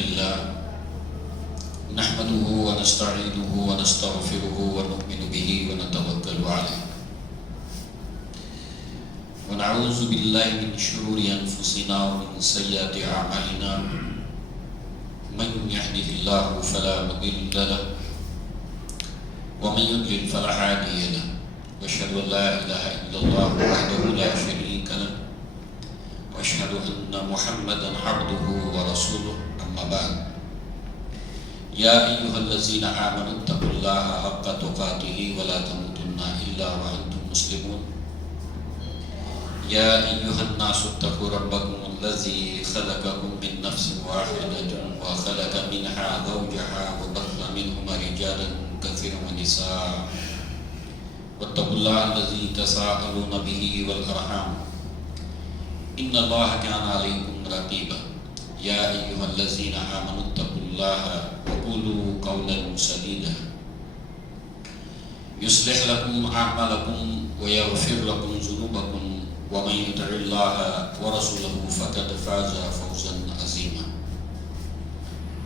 لله نحمده ونستعينه ونستغفره ونؤمن به ونتوكل عليه ونعوذ بالله من شرور أنفسنا ومن سيئات أعمالنا من يهده الله فلا مضل له ومن يضلل فلا هادي له وأشهد أن لا إله إلا الله وحده لا شريك له وأشهد أن محمدا عبده ورسوله أما بعد يا أيها الذين آمنوا اتقوا الله حق تقاته ولا تموتن إلا وأنتم مسلمون يا أيها الناس اتقوا ربكم الذي خلقكم من نفس واحدة وخلق منها زوجها وبث منهما رجالا كثيرا ونساء واتقوا الله الذي تساءلون به والأرحام إن الله كان عليكم رقيبا يا أيها الذين آمنوا اتقوا الله وقولوا قولا سديدا يصلح لكم أعمالكم ويغفر لكم ذنوبكم ومن يطع الله ورسوله فقد فاز فوزا عظيما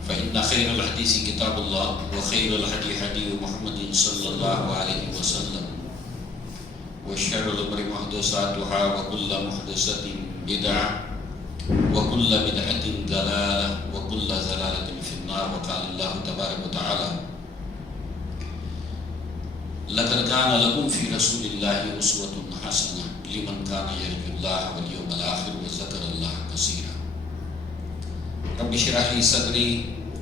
فإن خير الحديث كتاب الله وخير الهدي هدي محمد صلى الله عليه وسلم وشر الأمور محدثاتها وكل محدثة بدعة وكل بدعة ضلالة وكل ضلالة في النار وقال الله تبارك وتعالى لقد كان لكم في رسول الله أسوة حسنة لمن كان يرجو الله واليوم الآخر وذكر الله كثيرا رب اشرح لي صدري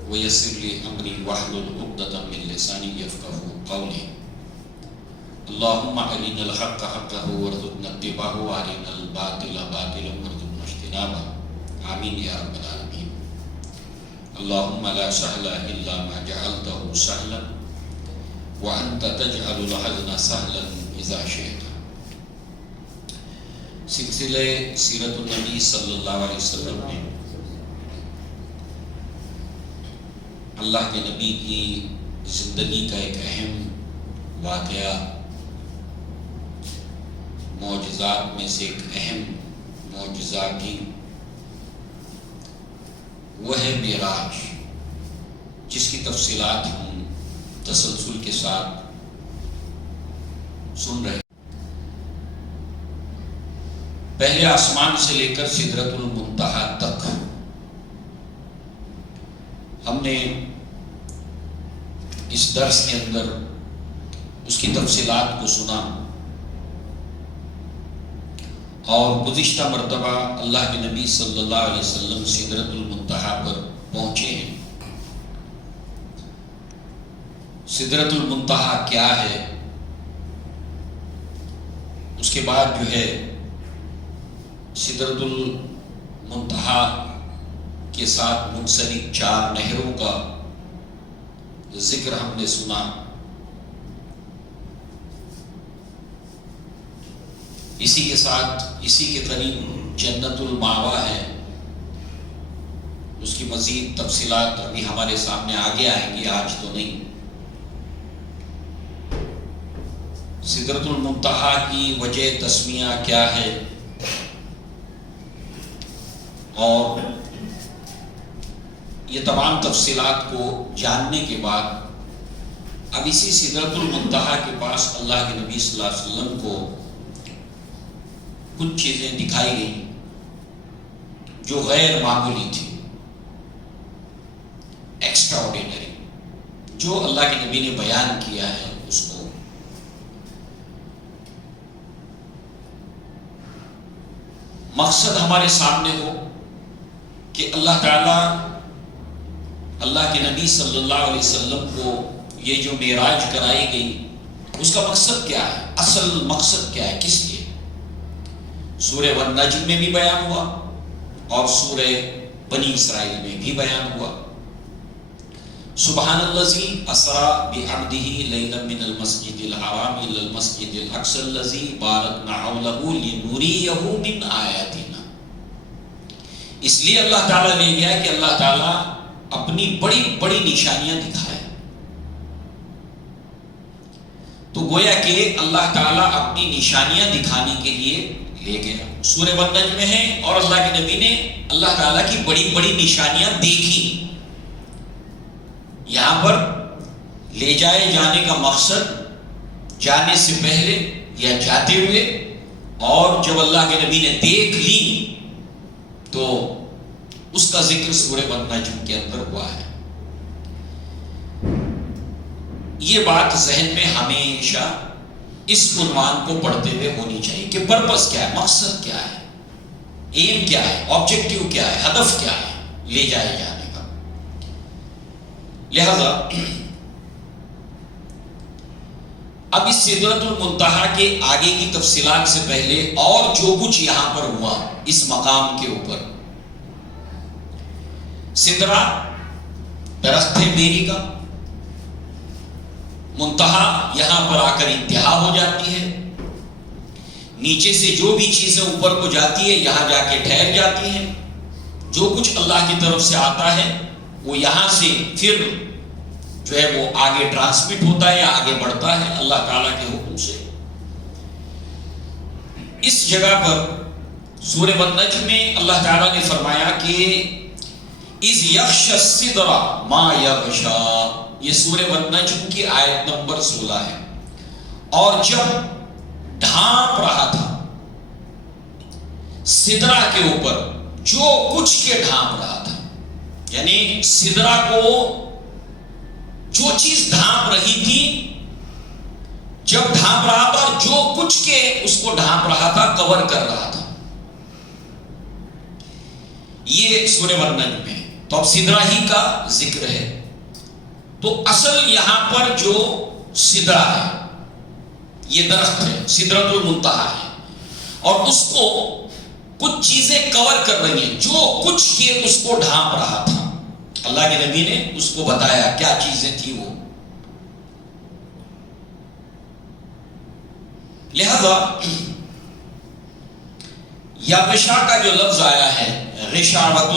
ويسر لي أمري واحلل عقدة من لساني يفقهوا قولي اللهم أرنا الحق حقه وارزقنا اتباعه وأرنا الباطل باطلا وارزقنا اجتنابه آمين يا رب العالمين اللهم لا سهل إلا ما جعلته سهلا وأنت تجعل الحزن سهلا إذا شئت سلسلے سیرت النبی صلی اللہ علیہ وسلم میں اللہ کے نبی کی زندگی کا ایک اہم واقعہ، معجزات میں سے ایک اہم معجزہ بھی وہ ہے معراج، جس کی تفصیلات ہم تسلسل کے ساتھ سن رہے ہیں۔ پہلے آسمان سے لے کر سدرۃ المنتہا تک ہم نے اس درس کے اندر اس کی تفصیلات کو سنا، اور گزشتہ مرتبہ اللہ کے نبی صلی اللہ علیہ وسلم سدرۃ المنتہا پر پہنچے ہیں۔ سدرۃ المنتہا کیا ہے، اس کے بعد جو ہے سدرۃ المنتہا کے ساتھ منسلک 4 نہروں کا ذکر ہم نے سنا۔ اسی کے ساتھ اسی کے قریب جنت المأویٰ ہے، اس کی مزید تفصیلات ابھی ہمارے سامنے آگے آئیں گی، آج تو نہیں۔ سدرۃ المنتہا کی وجہ تسمیہ کیا ہے، اور یہ تمام تفصیلات کو جاننے کے بعد اب اسی سدرۃ المنتہا کے پاس اللہ کے نبی صلی اللہ علیہ وسلم کو کچھ چیزیں دکھائی گئیں جو غیر معمولی تھی، ایکسٹرا آرڈینری، جو اللہ کے نبی نے بیان کیا ہے اس کو مقصد ہمارے سامنے ہو کہ اللہ تعالیٰ اللہ کے نبی صلی اللہ علیہ وسلم کو یہ جو معراج کرائی گئی اس کا مقصد کیا ہے، اصل مقصد کیا ہے، کس لیے۔ سورہ والنجم میں بھی بیان ہوا اور سورہ بنی اسرائیل میں بھی بیان ہوا۔ سبحان الذی اسری بعبدہ لیلا من المسجد الحرام الی المسجد الاقصی الذی بارکنا حولہ لنریہ من آیاتنا۔ اس لیے اللہ تعالیٰ نے کیا کہ اللہ تعالیٰ اپنی بڑی بڑی نشانیاں دکھائے، تو گویا کہ اللہ تعالیٰ اپنی نشانیاں دکھانے کے لیے لے گیا۔ سورہ والنجم میں ہے اور اللہ کے نبی نے اللہ تعالیٰ کی بڑی بڑی نشانیاں دیکھی، یہاں پر لے جائے جانے کا مقصد جانے سے پہلے یا جاتے ہوئے، اور جب اللہ کے نبی نے دیکھ لی تو اس کا ذکر سورہ والنجم کے اندر ہوا ہے۔ یہ بات ذہن میں ہمیشہ اس عنوان کو پڑھتے ہوئے ہونی چاہیے کہ پرپس کیا ہے، مقصد کیا ہے، ایم کیا ہے، آبجیکٹو کیا ہے، ہدف کیا ہے لے جائے جانے کا۔ لہذا اب اس سدرۃ المنتہا کے آگے کی تفصیلات سے پہلے اور جو کچھ یہاں پر ہوا اس مقام کے اوپر، سدرہ درخت ہے بیری کا، منتہا یہاں پر آ کر انتہا ہو جاتی ہے، نیچے سے جو بھی چیزیں اوپر کو جاتی ہے یہاں جا کے ٹھہر جاتی ہیں، جو کچھ اللہ کی طرف سے آتا ہے وہ یہاں سے پھر جو ہے وہ آگے ٹرانسمٹ ہوتا ہے یا آگے بڑھتا ہے اللہ تعالیٰ کے حکم سے۔ اس جگہ پر سورہ والنجم میں اللہ تعالیٰ نے فرمایا کہ اذ یغشی السدر ما یغشی، یہ سورہ والنجم کی آیت نمبر 16 ہے۔ اور جب ڈھانپ رہا تھا سدرہ کے اوپر، جو کچھ کے ڈھانپ رہا تھا، یعنی سدرہ کو جو چیز ڈھانپ رہی تھی، جب ڈھانپ رہا تھا اور جو کچھ کے اس کو ڈھانپ رہا تھا، کور کر رہا تھا، یہ سورہ والنجم میں۔ تو اب سدرہ ہی کا ذکر ہے، تو اصل یہاں پر جو سدرہ ہے یہ درخت ہے، سدرۃ المنتہا ہے، اور اس کو کچھ چیزیں کور کر رہی ہیں، جو کچھ کے اس کو ڈھانپ رہا تھا۔ اللہ کے نبی نے اس کو بتایا کیا چیزیں تھیں وہ۔ لہذا یغشا کا جو لفظ آیا ہے غشاوۃ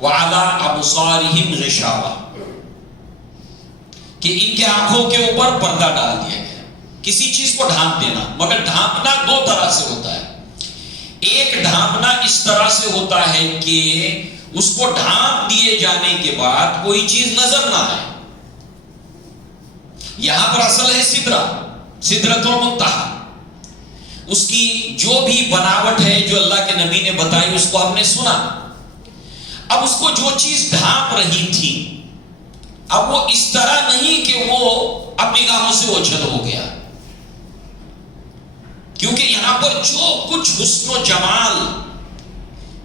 وعلی ابصارہم غشاوہ، کہ ان کے آنکھوں کے اوپر پردہ ڈال دیا گیا، کسی چیز کو ڈھانپ دینا۔ مگر ڈھانپنا دو طرح سے ہوتا ہے، ایک ڈھانپنا اس طرح سے ہوتا ہے کہ اس کو ڈھانپ دیے جانے کے بعد کوئی چیز نظر نہ آئے۔ یہاں پر اصل ہے سدرہ، سدرۃ المنتہا، اس کی جو بھی بناوٹ ہے جو اللہ کے نبی نے بتائی اس کو ہم نے سنا۔ اب اس کو جو چیز ڈھانپ رہی تھی، اب وہ اس طرح نہیں کہ وہ اپنی نگاہوں سے اوجھل ہو گیا، کیونکہ یہاں پر جو کچھ حسن و جمال،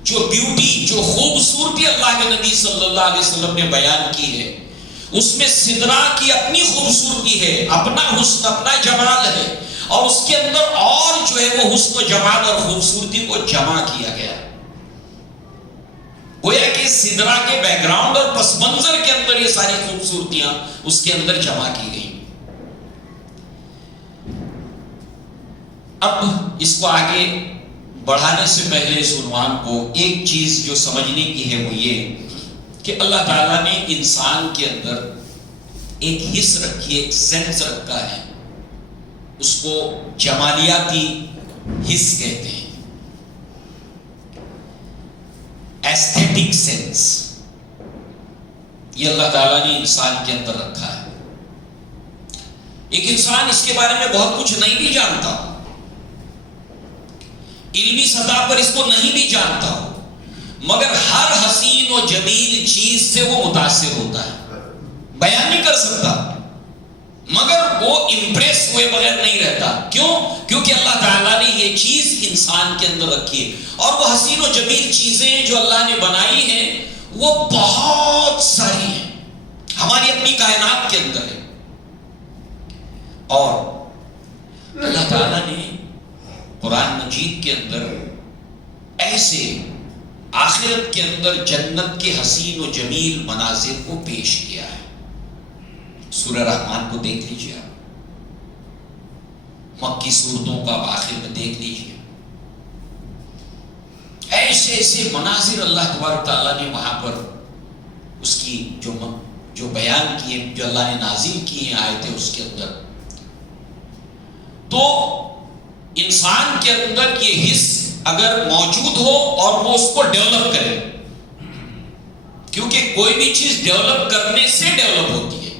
جو بیوٹی، جو خوبصورتی اللہ کے نبی صلی اللہ علیہ وسلم نے بیان کی ہے، اس میں سدرہ کی اپنی خوبصورتی ہے، اپنا حسن، اپنا جمال ہے، اور اس کے اندر اور جو ہے وہ حسن و جمال اور خوبصورتی کو جمع کیا گیا۔ گویا کہ سدرہ کے بیک گراؤنڈ اور پس منظر کے اندر یہ ساری خوبصورتیاں اس کے اندر جمع کی گئی۔ اب اس کو آگے بڑھانے سے پہلے اس عنوان کو ایک چیز جو سمجھنے کی ہے وہ یہ کہ اللہ تعالیٰ نے انسان کے اندر ایک حص رکھی، ایک سینس رکھا ہے، اس کو جمالیاتی حص کہتے ہیں، ایستھیٹک سینس، یہ اللہ تعالیٰ نے انسان کے اندر رکھا ہے۔ ایک انسان اس کے بارے میں بہت کچھ نہیں بھی جانتا، علمی سطح پر اس کو نہیں بھی جانتا ہو، مگر ہر حسین و جمیل چیز سے وہ متاثر ہوتا ہے، بیان نہیں کر سکتا مگر وہ امپریس ہوئے بغیر نہیں رہتا۔ کیوں؟ کیونکہ اللہ تعالیٰ نے یہ چیز انسان کے اندر رکھی ہے، اور وہ حسین و جمیل چیزیں جو اللہ نے بنائی ہیں وہ بہت ساری ہیں، ہماری اپنی کائنات کے اندر ہے۔ اور اللہ تعالیٰ نے قرآن مجید کے اندر ایسے آخرت کے اندر جنت کے حسین و جمیل مناظر کو پیش کیا ہے۔ سورہ رحمان کو دیکھ لیجیے، مکی صورتوں کا آخر میں دیکھ لیجیے، ایسے ایسے مناظر اللہ تبارک تعالیٰ نے وہاں پر اس کی جو بیان کیے، جو اللہ نے نازل کی ہیں آیتیں اس کے اندر۔ تو انسان کے اندر یہ حص اگر موجود ہو اور وہ اس کو ڈیولپ کرے، کیونکہ کیونکہ کوئی بھی چیز ڈیولپ کرنے سے ڈیولپ ہوتی ہے.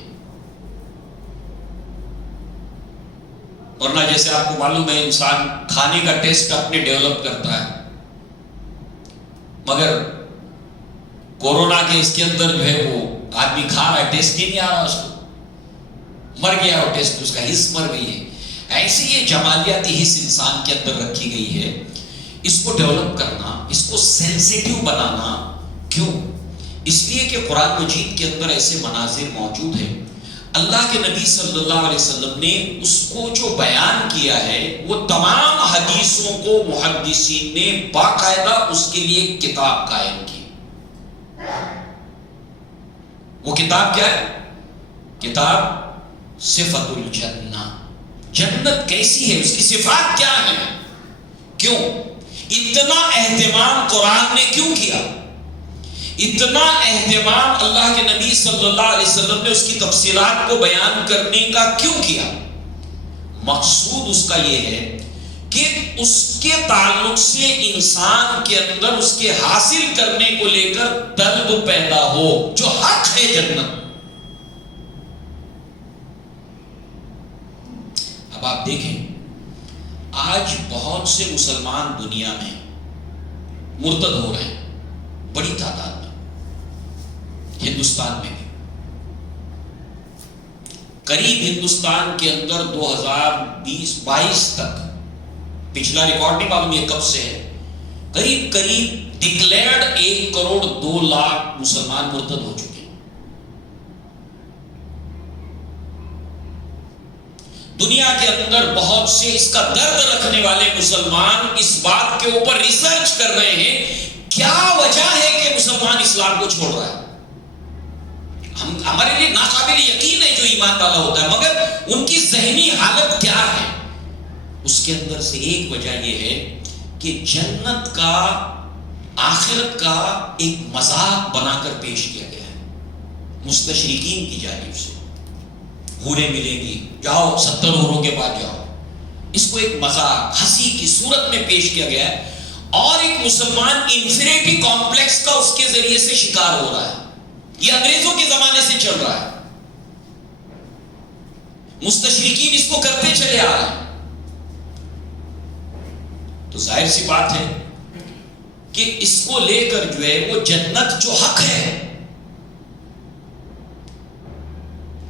ورنہ جیسے آپ کو معلوم ہے انسان کھانے کا ٹیسٹ اپنے ڈیولپ کرتا ہے، مگر کورونا کے اس کے اندر جو ہے وہ آدمی کھا رہا ہے، ٹیسٹ ہی نہیں آ رہا اس کو، مر گیا وہ ٹیسٹ، اس کا حص مر گئی ہے. ایسی یہ جمالیاتی حص انسان کے اندر رکھی گئی ہے، اس کو ڈیولپ کرنا، اس کو سینسیٹیو بنانا. کیوں؟ اس لیے کہ قرآن مجید کے اندر ایسے مناظر موجود ہیں. اللہ کے نبی صلی اللہ علیہ وسلم نے اس کو جو بیان کیا ہے وہ تمام حدیثوں کو محدثین نے باقاعدہ اس کے لیے کتاب قائم کی. وہ کتاب کیا ہے؟ کتاب صفت الجنہ، جنت کیسی ہے، اس کی صفات کیا ہے. کیوں اتنا اہتمام قرآن نے کیوں کیا؟ اتنا اہتمام اللہ کے نبی صلی اللہ علیہ وسلم نے اس کی تفصیلات کو بیان کرنے کا کیوں کیا؟ مقصود اس کا یہ ہے کہ اس کے تعلق سے انسان کے اندر اس کے حاصل کرنے کو لے کر طلب پیدا ہو، جو حق ہے جنت. اب آپ دیکھیں آج بہت سے مسلمان دنیا میں مرتد ہو رہے ہیں، بڑی تعداد میں، ہندوستان میں بھی. قریب ہندوستان کے اندر 2020-22 تک، پچھلا ریکارڈ نہیں معلوم یہ کب سے ہے، قریب ڈکلیئرڈ 1.2 کروڑ مسلمان مرتد ہو چکے ہیں. دنیا کے اندر بہت سے اس کا درد رکھنے والے مسلمان اس بات کے اوپر ریسرچ کر رہے ہیں کیا وجہ ہے کہ مسلمان اسلام کو چھوڑ رہا ہے. ہمارے لیے ناقابل یقین ہے جو ایمان والا ہوتا ہے، مگر ان کی ذہنی حالت کیا ہے؟ اس کے اندر سے ایک وجہ یہ ہے کہ جنت کا، آخرت کا ایک مذاق بنا کر پیش کیا گیا ہے مستشرقین کی جانب سے. حوریں ملیں گی، جاؤ 70 حوروں کے بعد جاؤ. اس کو ایک مذاق، ہنسی کی صورت میں پیش کیا گیا ہے، اور ایک مسلمان انفیریٹی کمپلیکس کا اس کے ذریعے سے شکار ہو رہا ہے. یہ انگریزوں کے زمانے سے چل رہا ہے، مستشرقین اس کو کرتے چلے آ رہے ہیں. تو ظاہر سی بات ہے کہ اس کو لے کر جو ہے وہ جنت جو حق ہے،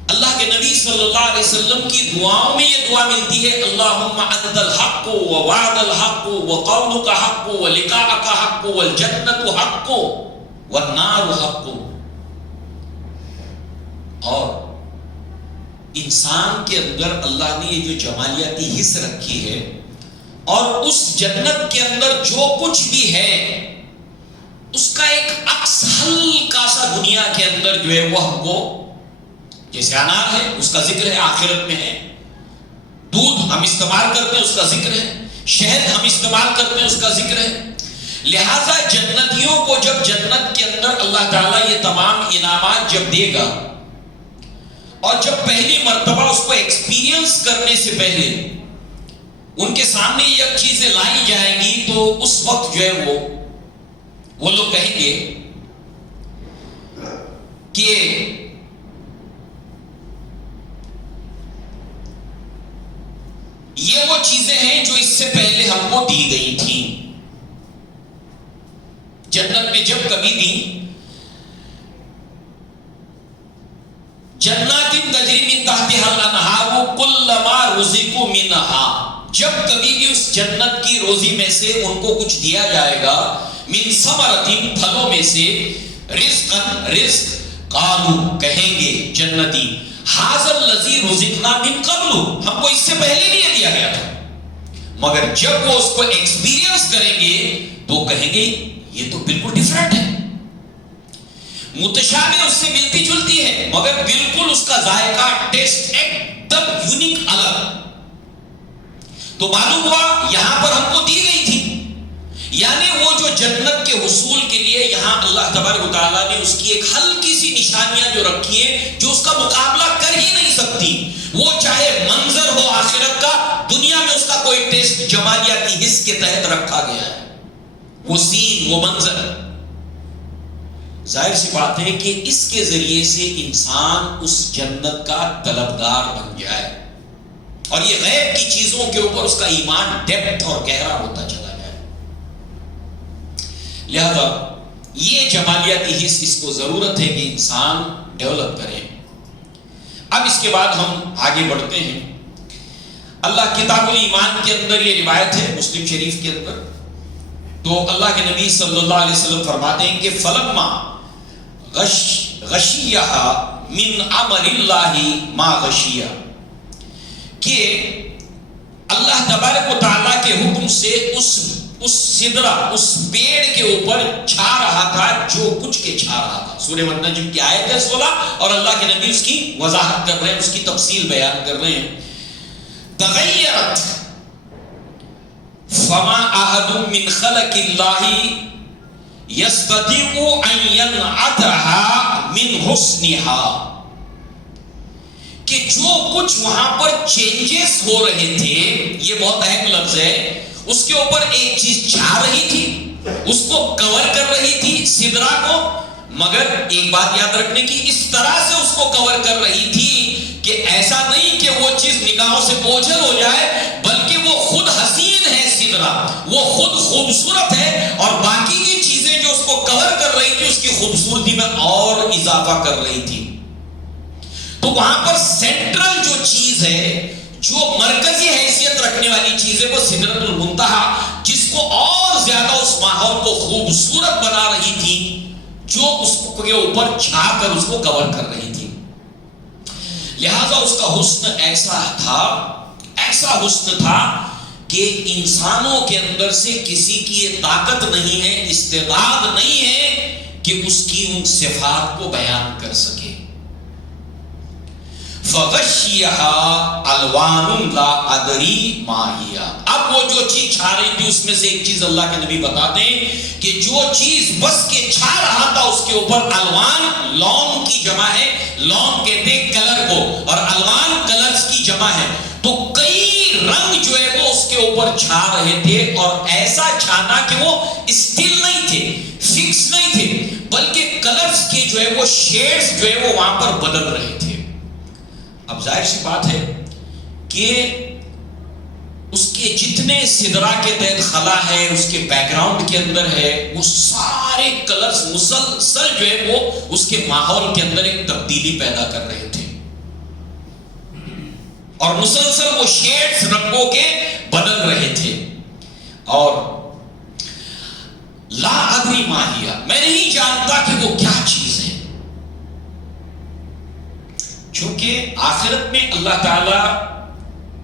اللہ کے نبی صلی اللہ علیہ وسلم کی دعاؤں میں یہ دعا ملتی ہے، اللہم انت الحق ووعد الحق وقولک حق ولقاءک حق والجنت حق والنار حق. اور انسان کے اندر اللہ نے یہ جو جمالیاتی حص رکھی ہے، اور اس جنت کے اندر جو کچھ بھی ہے اس کا ایک عکس ہلکا سا دنیا کے اندر جو ہے وہ ہم کو، جیسے انار ہے اس کا ذکر ہے، آخرت میں ہے. دودھ ہم استعمال کرتے ہیں اس کا ذکر ہے، شہد ہم استعمال کرتے ہیں اس کا ذکر ہے. لہذا جنتیوں کو جب جنت کے اندر اللہ تعالیٰ یہ تمام انعامات جب دے گا، اور جب پہلی مرتبہ اس کو ایکسپیرینس کرنے سے پہلے ان کے سامنے یہ چیزیں لائی جائیں گی، تو اس وقت جو ہے وہ لوگ کہیں گے کہ یہ وہ چیزیں ہیں جو اس سے پہلے ہم کو دی گئی تھیں. جنت میں جب کبھی بھی جنات تجری من تحتها الانہار کلما رزقوا منها، جب کبھی بھی اس جنت کی روزی میں سے ان کو کچھ دیا جائے گا، من ثمرۃ، پھلوں میں سے، رزقا، رزق، قالوا، کہیں گے جنتی، ھذا الذی رزقنا من قبل، ہم کو اس سے پہلے نہیں دیا گیا تھا. مگر جب وہ اس کو ایکسپیرینس کریں گے تو کہیں گے یہ تو بالکل ڈیفرنٹ ہے، متشابہ اس سے ملتی جلتی ہے، مگر بالکل اس کا ذائقہ، ٹیسٹ ایک دم یونیک الگ. تو معلوم ہوا یہاں پر ہم کو دی گئی تھی. یعنی وہ جو جنت کے حصول کے لیے یہاں اللہ تبارک و تعالیٰ نے اس کی ایک ہلکی سی نشانیاں جو رکھی ہیں، جو اس کا مقابلہ کر ہی نہیں سکتی. وہ چاہے منظر ہو آخرت کا، دنیا میں اس کا کوئی ٹیسٹ جمالیاتی حص کے تحت رکھا گیا ہے. وہ سین، وہ منظر ظاہر سی بات ہے کہ اس کے ذریعے سے انسان اس جنت کا طلبگار بن جائے اور یہ غیب کی چیزوں کے اوپر اس کا ایمان ڈیپتھ اور گہرا ہوتا چلا جائے. لہذا یہ جمالیاتی حص اس کو ضرورت ہے کہ انسان ڈیولپ کرے. اب اس کے بعد ہم آگے بڑھتے ہیں. اللہ کتاب الایمان کے اندر یہ روایت ہے مسلم شریف کے اندر، تو اللہ کے نبی صلی اللہ علیہ وسلم فرماتے ہیں کہ فلما غشیہا من امر اللہ ما غشیہ، کہ اللہ تبارک و تعالیٰ کے حکم سے اس سدرہ، اس پیڑ کے اوپر چھا رہا تھا جو کچھ کے چھا رہا تھا. سورہ النجم کی آیت ہے 16 اور اللہ کے نبی اس کی وضاحت کر رہے ہیں، اس کی تفصیل بیان کر رہے ہیں. تغیرت فما احد من خلق اللہ یستطیع ان ینعتها من حسنها، کہ جو کچھ وہاں پر چینجز ہو رہے تھے، یہ بہت اہم لفظ ہے، اس کے اوپر ایک چیز چھا رہی تھی، اس کو کور کر رہی تھی سدرا کو، مگر ایک بات یاد رکھنے کی، اس طرح سے اس کو کور کر رہی تھی کہ ایسا نہیں کہ وہ چیز نگاہوں سے اوجھل ہو جائے، بلکہ وہ خود حسین ہے سدرا، وہ خود خوبصورت ہے، اور باقی کی چیزیں جو اس کو کور کر رہی تھی اس کی خوبصورتی میں اور اضافہ کر رہی تھی. تو وہاں پر سینٹرل جو چیز ہے، جو مرکزی حیثیت رکھنے والی چیز ہے، وہ سدرۃ المنتہا، جس کو اور زیادہ اس ماحول کو خوبصورت بنا رہی تھی، جو اس کے اوپر چھا کر اس کو کور کر رہی تھی. لہذا اس کا حسن ایسا حسن تھا کہ انسانوں کے اندر سے کسی کی یہ طاقت نہیں ہے، استعداد نہیں ہے کہ اس کی ان صفات کو بیان کر سکے. فغشیہا الوان لا ادری ما ہی، اب وہ جو چیز چھا رہی تھی اس میں سے ایک چیز اللہ کے نبی بتاتے ہیں کہ جو چیز بس کے چھا رہا تھا اس کے اوپر الوان، لون کی جمع ہے، لون کہتے ہیں کلر کو، اور الوان کلرز کی جمع ہے، تو کئی رنگ جو ہے وہ اس کے اوپر چھا رہے تھے، اور ایسا چھانا کہ وہ اسٹل نہیں تھے، فکس نہیں تھے، بلکہ کلرز کے جو ہے وہ شیڈز جو ہے وہ وہاں پر بدل رہے تھے. اب ظاہر سی بات ہے کہ اس کے جتنے سدرا کے تحت خلا ہے، اس کے بیک گراؤنڈ کے اندر ہے، وہ سارے کلرز مسلسل جو ہے وہ اس کے ماحول کے اندر ایک تبدیلی پیدا کر رہے تھے، اور مسلسل وہ شیڈز رنگوں کے بدل رہے تھے. اور لا ادری ما ہی، میں نہیں جانتا کہ وہ کیا چیز ہے، چونکہ آخرت میں اللہ تعالیٰ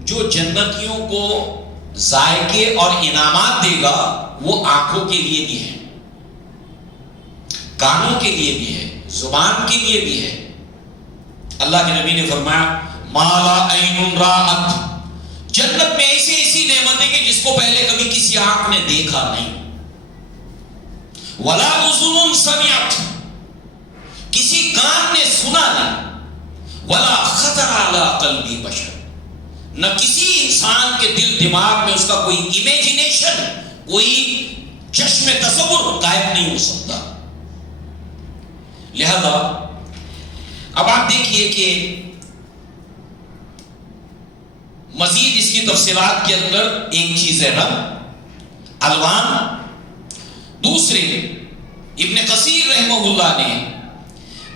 جو جنتیوں کو ذائقے اور انعامات دے گا وہ آنکھوں کے لیے بھی ہے، کانوں کے لیے بھی ہے، زبان کے لیے بھی ہے. اللہ کے نبی نے فرمایا ما لا عین رأت، جنت میں ایسی نعمتیں کہ جس کو پہلے کبھی کسی آنکھ نے دیکھا نہیں. ولا اذن سمعت، کسی کان نے سنا نہیں. ولا خطر علی قلب بشر، نہ کسی انسان کے دل دماغ میں اس کا کوئی امیجنیشن، کوئی چشم تصور قائم نہیں ہو سکتا. لہذا اب آپ دیکھیے کہ مزید اس کی تفصیلات کے اندر ایک چیز ہے رنگ، الوان. دوسرے ابن کثیر رحمہ اللہ نے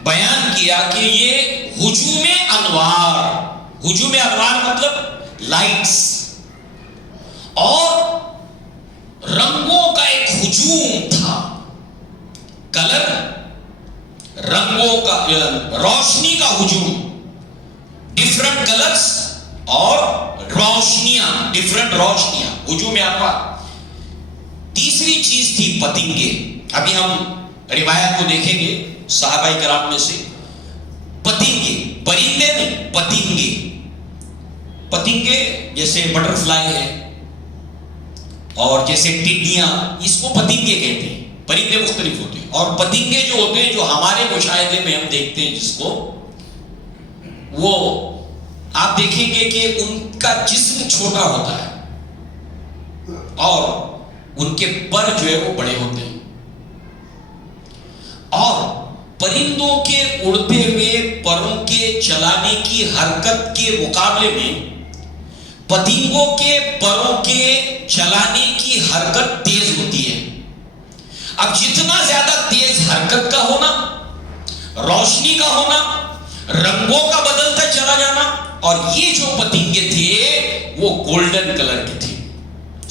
بیان کیا کہ یہ ہجوم انوار مطلب لائٹس اور رنگوں کا ایک ہجوم تھا. کلر، رنگوں کا، روشنی کا ہجوم، ڈفرنٹ کلرز اور روشنیاں، ڈفرنٹ روشنیاں، ہجوم انوار. تیسری چیز تھی پتنگے. ابھی ہم روایت کو دیکھیں گے صحابہ کرام میں سے. پتنگے، پرندے نہیں، پتنگے. پتنگے جیسے بٹر فلائی ہے اور جیسے ٹڈیاں، اس کو پتنگے کہتے ہیں. پرندے مختلف ہوتے ہیں، اور پتنگے جو ہوتے ہیں جو ہمارے مشاہدے میں ہم دیکھتے ہیں جس کو، وہ آپ دیکھیں گے کہ ان کا جسم چھوٹا ہوتا ہے اور ان کے پر جو ہے وہ بڑے ہوتے ہیں، اور اڑتے ہوئے پروں کے چلانے کی حرکت کے مقابلے میں پتنگوں کے پروں کے چلانے کی حرکت تیز ہوتی ہے. اب جتنا زیادہ تیز حرکت کا ہونا، روشنی کا ہونا، رنگوں کا بدلتا چلا جانا، اور یہ جو پتنگے تھے وہ گولڈن کلر کے تھے،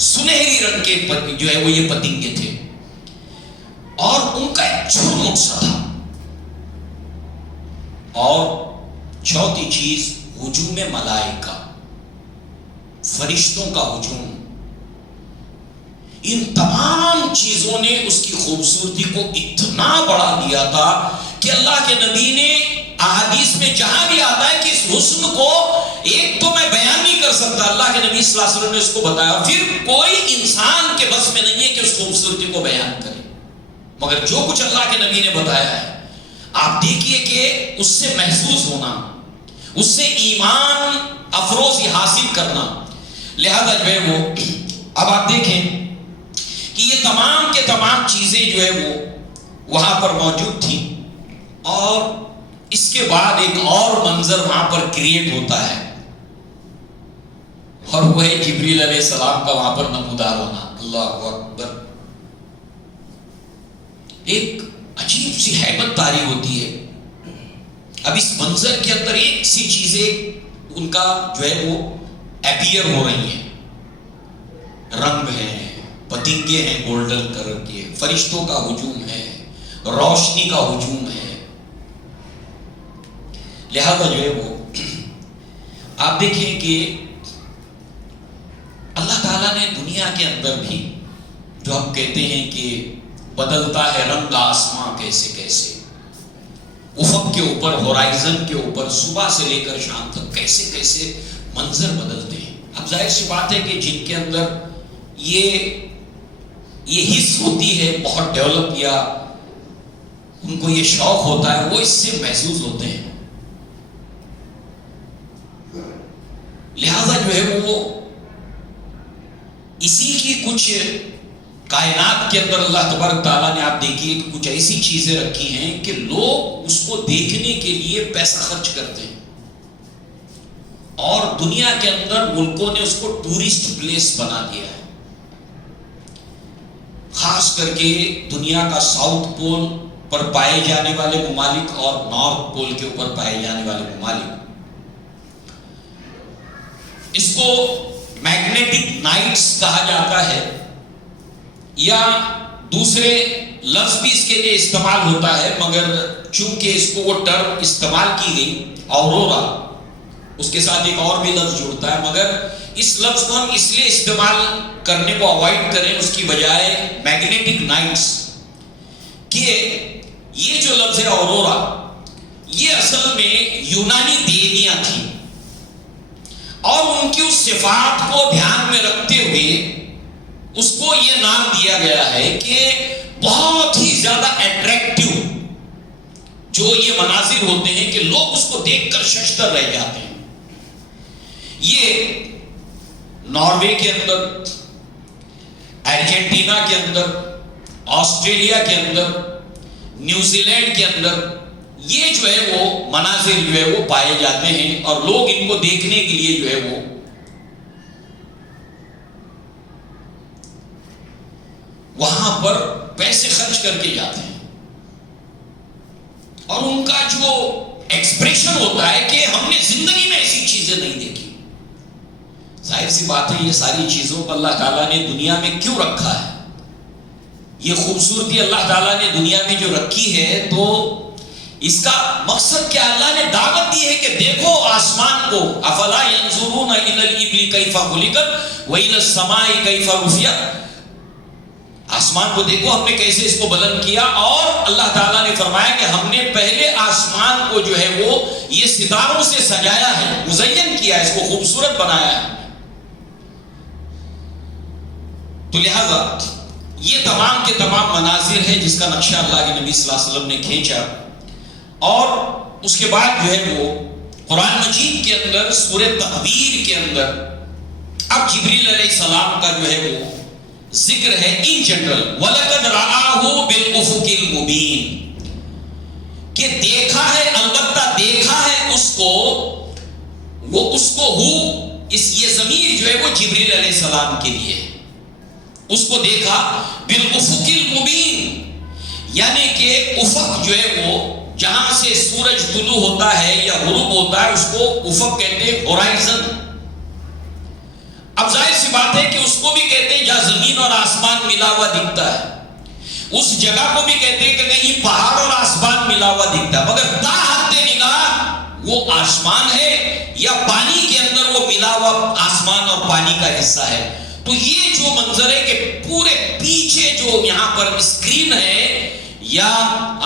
سنہری رنگ کے جو ہے وہ یہ پتنگے تھے، اور ان کا ایک جھرمٹ سا تھا. اور چوتھی چیز ہجوم ملائکہ، فرشتوں کا ہجوم. ان تمام چیزوں نے اس کی خوبصورتی کو اتنا بڑھا دیا تھا کہ اللہ کے نبی نے احادیث میں جہاں بھی آتا ہے کہ اس حسن کو ایک تو میں بیان نہیں کر سکتا، اللہ کے نبی صلی اللہ علیہ وسلم نے اس کو بتایا، پھر کوئی انسان کے بس میں نہیں ہے کہ اس خوبصورتی کو بیان کرے، مگر جو کچھ اللہ کے نبی نے بتایا ہے آپ دیکھیے کہ اس سے محسوس ہونا، اس سے ایمان افروزی حاصل کرنا. لہذا جو ہے وہ اب آپ دیکھیں کہ یہ تمام کے تمام چیزیں جو ہے وہ وہاں پر موجود تھیں، اور اس کے بعد ایک اور منظر وہاں پر کریٹ ہوتا ہے، اور وہ ہے جبریل علیہ السلام کا وہاں پر نمودار ہونا. اللہ اکبر. ایک عجیب سی ہیبت طاری ہوتی ہے. اب اس منظر کے اندر ایک سی چیزیں ان کا جو ہے وہ اپیئر ہو رہی ہیں، رنگ ہیں، پتنگے ہیں گولڈن کلر کے، فرشتوں کا ہجوم ہے، روشنی کا ہجوم ہے. لہذا جو ہے وہ آپ دیکھیں کہ اللہ تعالیٰ نے دنیا کے اندر بھی جو ہم کہتے ہیں کہ بدلتا ہے رنگ آسماں کیسے کیسے، افق کے اوپر، ہورائزن کے اوپر صبح سے لے کر شام تک کیسے کیسے منظر بدلتے ہیں. اب ظاہر سی بات ہے کہ جن کے اندر یہ حس ہوتی ہے بہت ڈیولپ، یا ان کو یہ شوق ہوتا ہے، وہ اس سے محسوس ہوتے ہیں. لہذا جو ہے وہ اسی کی کچھ کائنات کے اندر اللہ تبارک تعالیٰ نے آپ دیکھیے کہ کچھ ایسی چیزیں رکھی ہیں کہ لوگ اس کو دیکھنے کے لیے پیسہ خرچ کرتے ہیں، اور دنیا کے اندر ملکوں نے اس کو ٹورسٹ پلیس بنا دیا ہے. خاص کر کے دنیا کا ساؤتھ پول پر پائے جانے والے ممالک اور نارتھ پول کے اوپر پائے جانے والے ممالک اس کو میگنیٹک نائٹس کہا جاتا ہے، یا دوسرے لفظ بھی اس کے لیے استعمال ہوتا ہے، مگر چونکہ اس کو وہ ٹرم استعمال کی گئی اورورا، اس کے ساتھ ایک اور بھی لفظ جڑتا ہے، مگر اس لفظ کو ہم اس لیے استعمال کرنے کو اوائڈ کریں اس کی بجائے میگنیٹک نائٹس، کہ یہ جو لفظ ہے اورورا یہ اصل میں یونانی دیویاں تھیں، اور ان کی اس صفات کو دھیان میں رکھتے ہوئے اس کو یہ نام دیا گیا ہے کہ بہت ہی زیادہ اٹریکٹیو جو یہ مناظر ہوتے ہیں کہ لوگ اس کو دیکھ کر ششدر رہ جاتے ہیں. یہ ناروے کے اندر، ارجنٹینا کے اندر، آسٹریلیا کے اندر، نیوزی لینڈ کے اندر یہ جو ہے وہ مناظر جو ہے وہ پائے جاتے ہیں، اور لوگ ان کو دیکھنے کے لیے جو ہے وہ وہاں پر پیسے خرچ کر کے جاتے ہیں. اور ان کا جو ایکسپریشن ہوتا ہے کہ ہم نے زندگی میں ایسی چیزیں نہیں دیکھی. ظاہر سی بات ہے یہ ساری چیزوں کو اللہ تعالیٰ نے دنیا میں کیوں رکھا ہے؟ یہ خوبصورتی اللہ تعالیٰ نے دنیا میں جو رکھی ہے تو اس کا مقصد کیا؟ اللہ نے دعوت دی ہے کہ دیکھو آسمان کو، افلا ينظرون الى الابل كيف خلقت والى السماء كيف رفعت. آسمان کو دیکھو ہم نے کیسے اس کو بلند کیا، اور اللہ تعالیٰ نے فرمایا کہ ہم نے پہلے آسمان کو جو ہے وہ یہ ستاروں سے سجایا ہے، مزین کیا ہے، اس کو خوبصورت بنایا ہے. تو لہذا یہ تمام کے تمام مناظر ہیں جس کا نقشہ اللہ کے نبی صلی اللہ علیہ وسلم نے کھینچا. اور اس کے بعد جو ہے وہ قرآن مجید کے اندر سورہ تکویر کے اندر اب جبریل علیہ السلام کا جو ہے وہ ذکر ہے ان جنرل، وَلَقَدْ رَآهُ بِالْأُفُقِ الْمُبِينِ، یہ دیکھا ہے، البتہ دیکھا ہے اس کو، وہ اس کو یہ ضمیر جو ہے وہ جبریل علیہ السلام کے لیے ہے. اس کو دیکھا بالافق المبین، یعنی کہ افق جو ہے وہ جہاں سے سورج طلوع ہوتا ہے یا غروب ہوتا ہے اس کو افق کہتے ہیں، ہورائزن. اب ظاہر سی بات ہے کہ اس کو بھی کہتے ہیں جہاں زمین اور آسمان ملا ہوا دکھتا ہے، اس جگہ کو بھی کہتے ہیں کہ کہیں پہاڑ اور آسمان ملا ہوا دکھتا ہے، مگر تا حد نگاہ وہ آسمان ہے یا پانی کے اندر وہ ملا ہوا آسمان اور پانی کا حصہ ہے. تو یہ جو منظر ہے کہ پورے پیچھے جو یہاں پر اسکرین ہے، یا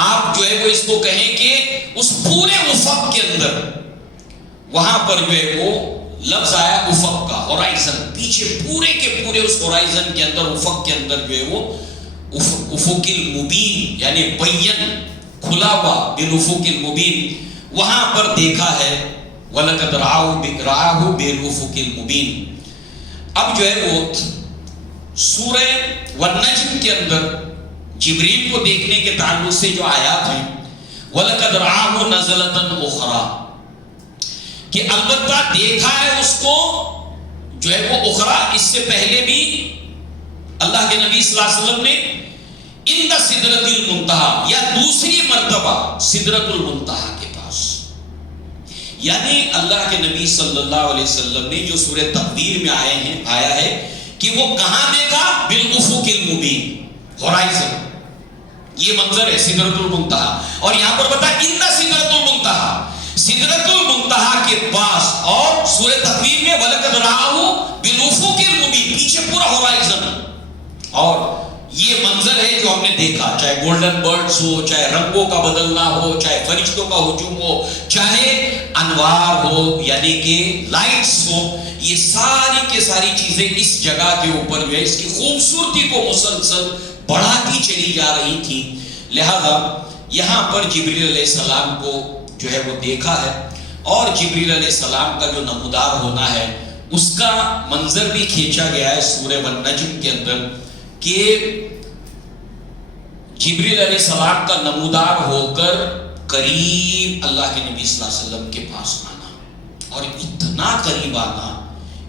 آپ جو ہے وہ اس کو کہیں کہ اس پورے افق کے اندر وہاں پر جو ہے وہ لفظ آیا افق کا، ہورائزن، پیچھے پورے کے پورے اس ہورائزن کے اندر، افق کے اندر جو ہے وہ افق المبین یعنی بین، کھلا ہوا، بالافق المبین، وہاں پر دیکھا ہے. وَلَقَدْ رَآهُ بِالْأُفُقِ الْمُبِينِ. اب جو ہے وہ سورہ والنجم کے اندر جبریل کو دیکھنے کے تعلق سے جو آیات ہیں، وَلَقَدْ رَآهُ نَزْلَةً أُخْرَى، کہ البتہ دیکھا ہے اس کو جو ہے وہ اخرى، اس سے پہلے بھی اللہ کے نبی صلی اللہ علیہ وسلم نے عند سدرۃ المنتہا، یا دوسری مرتبہ سدرۃ المنتہا کے پاس. یعنی اللہ کے نبی صلی اللہ علیہ وسلم نے جو سورہ تکویر میں آیا ہے کہ وہ کہاں دیکھا؟ بالافق المبین، ہورائزن. یہ منظر ہے سدرۃ المنتہا، اور یہاں پر بتا عند سدرۃ المنتہا، سدرۃ المنتہا کے پاس. اور سورہ تکویر میں وَلَقَدْ رَآهُ بِالْأُفُقِ الْمُبِينِ، پیچھے پورا ہورائزن. اور یہ منظر ہے جو ہم نے دیکھا، چاہے گولڈن برڈز ہو، چاہے رنگوں کا بدلنا ہو، چاہے فرشتوں کا ہجوم ہو، چاہے انوار ہو یعنی کہ لائٹس ہو، یہ ساری کے ساری چیزیں اس جگہ کے اوپر جو ہے اس کی خوبصورتی کو مسلسل بڑھاتی چلی جا رہی تھی. لہذا یہاں پر جبریل علیہ السلام کو جو ہے وہ دیکھا ہے، اور جبریل علیہ السلام کا جو نمودار ہونا ہے اس کا منظر بھی کھینچا گیا ہے سورہ والنجم کے اندر، کہ جبریل علیہ السلام کا نمودار ہو کر قریب اللہ کے نبی صلی اللہ علیہ وسلم کے پاس آنا، اور اتنا قریب آنا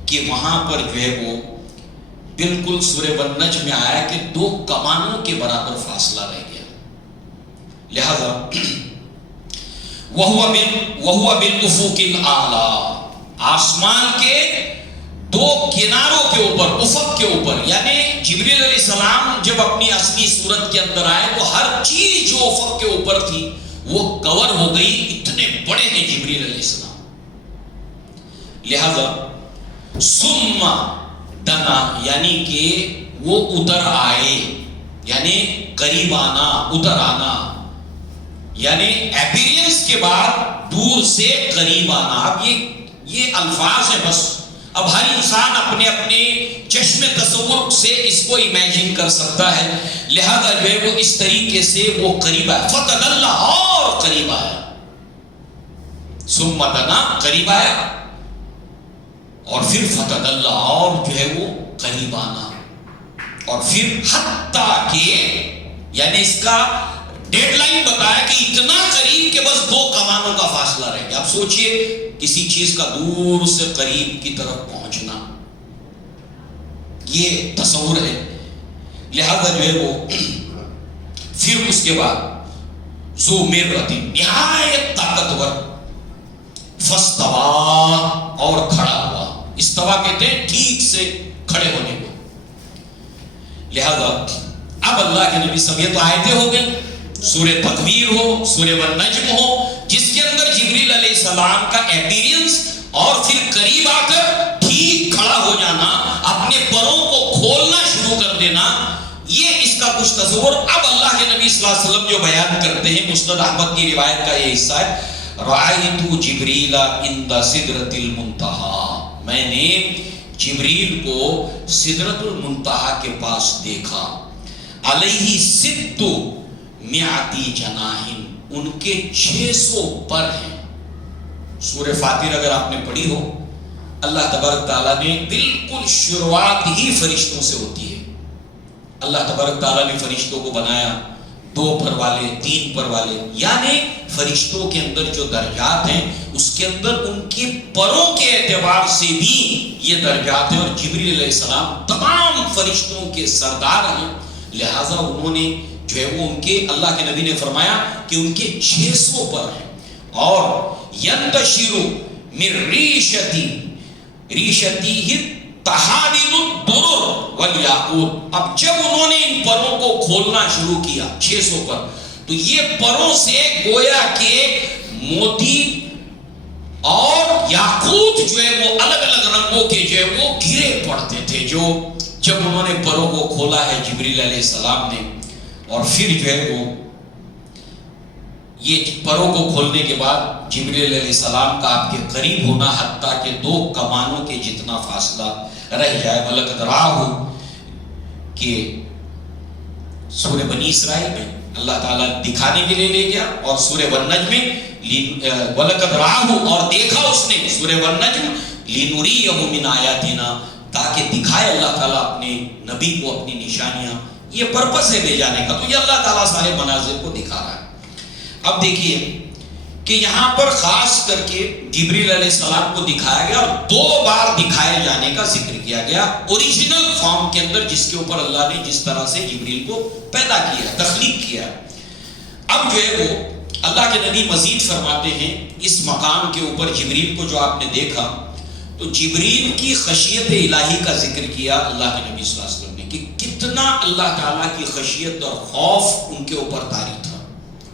کہ وہاں پر جو ہے وہ بالکل سورہ والنجم میں آیا کہ 2 کمانوں کے برابر فاصلہ رہ گیا. لہذا وَهُوَ بِالْأُفُقِ الْأَعْلَى، آسمان کے 2 کناروں کے اوپر، افق کے اوپر. یعنی جبریل علیہ السلام جب اپنی اصلی صورت کے اندر آئے تو ہر چیز جو افق کے اوپر تھی وہ کور ہو گئی، اتنے بڑے ہیں جبریل علیہ السلام. لہذا ثم دنا، یعنی کہ وہ اتر آئے، یعنی قریب آنا، اتر آنا، یعنی اپیرنس کے بعد دور سے قریب آنا. اب یہ الفاظ ہیں بس، اب ہر انسان اپنے اپنے چشم تصور سے اس کو امیجن کر سکتا ہے. لہذا جو ہے وہ اس طریقے سے وہ قریب آیا، فتدلّا، اور قریب آیا، ثم دنا، قریب آیا، اور پھر فتدلّا، اور جو ہے وہ قریب آنا، اور پھر حتیٰ کہ، یعنی اس کا ڈیڈ لائن بتایا کہ اتنا قریب کہ بس 2 کمانوں کا فاصلہ رہ گیا. اب سوچئے کسی چیز کا دور سے قریب کی طرف پہنچنا، یہ تصور ہے. لہذا جو ہے وہ پھر اس کے بعد ذو مرۃ، نہایت طاقتور، فاستویٰ، اور کھڑا ہوا. استوا کہتے ہیں ٹھیک سے کھڑے ہونے کو. لہذا اب اللہ کے نبی سب، یہ تو آیتیں ہو گئی، سورہ تکویر ہو، سورہ والنجم ہو، جس کے اندر جبریل علیہ السلام کا اپیرنس، اور پھر قریب آ کر ٹھیک کھڑا ہو جانا، اپنے پروں کو کھولنا شروع کر دینا، یہ اس کا کچھ تصور. اب اللہ کے نبی صلی اللہ علیہ وسلم جو بیان کرتے ہیں، مسند احمد کی روایت کا یہ حصہ ہے، رأیت جبریل عند سدرۃ المنتہا، میں نے جبریل کو سدرۃ المنتہا کے پاس دیکھا، علیہ 600 جناح، ان کے 600 پر ہیں. سورہ فاطر اگر آپ نے پڑھی ہو، اللہ تبارک تعالیٰ نے بالکل شروعات ہی فرشتوں سے ہوتی ہے. اللہ تبارک تعالیٰ نے فرشتوں کو بنایا 2 پر والے، 3 پر والے، یعنی فرشتوں کے اندر جو درجات ہیں اس کے اندر ان کے پروں کے اعتبار سے بھی یہ درجات ہیں، اور جبریل علیہ السلام تمام فرشتوں کے سردار ہیں، لہٰذا انہوں نے جو ہے وہ ان کے، اللہ کے نبی نے فرمایا کہ ان کے 600 پر ہیں، اور ینتشر من ریشتہ تحابل الدرر والیاقوت۔ اب جب انہوں نے ان پروں کو کھولنا شروع کیا 600 پر، تو یہ پروں سے گویا کہ موتی اور یاقوت جو ہے وہ الگ الگ رنگوں کے جو ہے وہ گرے پڑتے تھے، جو جب انہوں نے پروں کو کھولا ہے جبریل علیہ السلام نے، اور پھر جو ہے وہ یہ پروں کو کھولنے کے بعد جبریل علیہ السلام کا آپ کے قریب ہونا، حتیٰ کہ 2 کمانوں کے جتنا فاصلہ رہ جائے۔ وَلَقَدْ رَآهُ کہ سورہ بنی اسرائیل میں اللہ تعالیٰ دکھانے کے لیے لے گیا، اور سورہ والنجم میں وَلَقَدْ رَآهُ اور دیکھا اس نے، سورہ والنجم لِنُرِيَهُ مِنْ آیَاتِنَا تاکہ دکھائے اللہ تعالیٰ اپنے نبی کو اپنی نشانیاں، یہ پرپس ہے لے جانے کا، تو یہ اللہ تعالیٰ سارے مناظر کو دکھا رہا ہے۔ اب دیکھیے کہ یہاں پر خاص کر کے جبریل علیہ السلام کو دکھایا گیا، اور 2 بار دکھائے جانے کا ذکر کیا گیا اوریجنل فارم کے اندر، جس کے اوپر اللہ نے جس طرح سے جبریل کو پیدا کیا، تخلیق کیا۔ اب جو ہے وہ اللہ کے نبی مزید فرماتے ہیں اس مقام کے اوپر جبریل کو جو آپ نے دیکھا، تو جبریل کی خشیت الہی کا ذکر کیا اللہ کے نبی صلی اللہ علیہ وسلم نے، کہ کتنا اللہ تعالیٰ کی خشیت اور خوف ان کے اوپر طاری تھا۔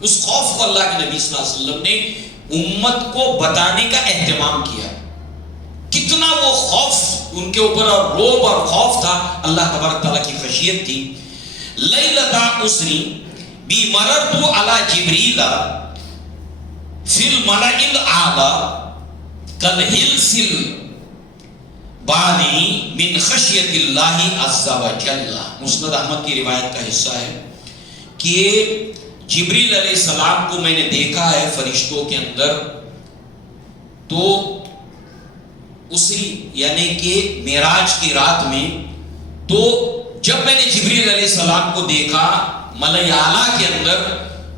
اس خوف کو اللہ کے نبی صلی اللہ علیہ وسلم نے امت کو بتانے کا اہتمام کیا، کتنا وہ خوف ان کے اوپر اور روب اور خوف تھا، اللہ تبارک تعالیٰ کی خشیت تھی۔ لیلۃ اسری بی مررت علی جبریل فی الملأ الاعلی کالحلس البانی من خشیت اللہ عز وجل۔ مسند احمد کی روایت کا حصہ ہے کہ جبریل علیہ السلام کو میں نے دیکھا ہے فرشتوں کے اندر، تو اسی یعنی کہ معراج کی رات میں، تو جب میں نے جبریل علیہ السلام کو دیکھا ملائے اعلیٰ کے اندر،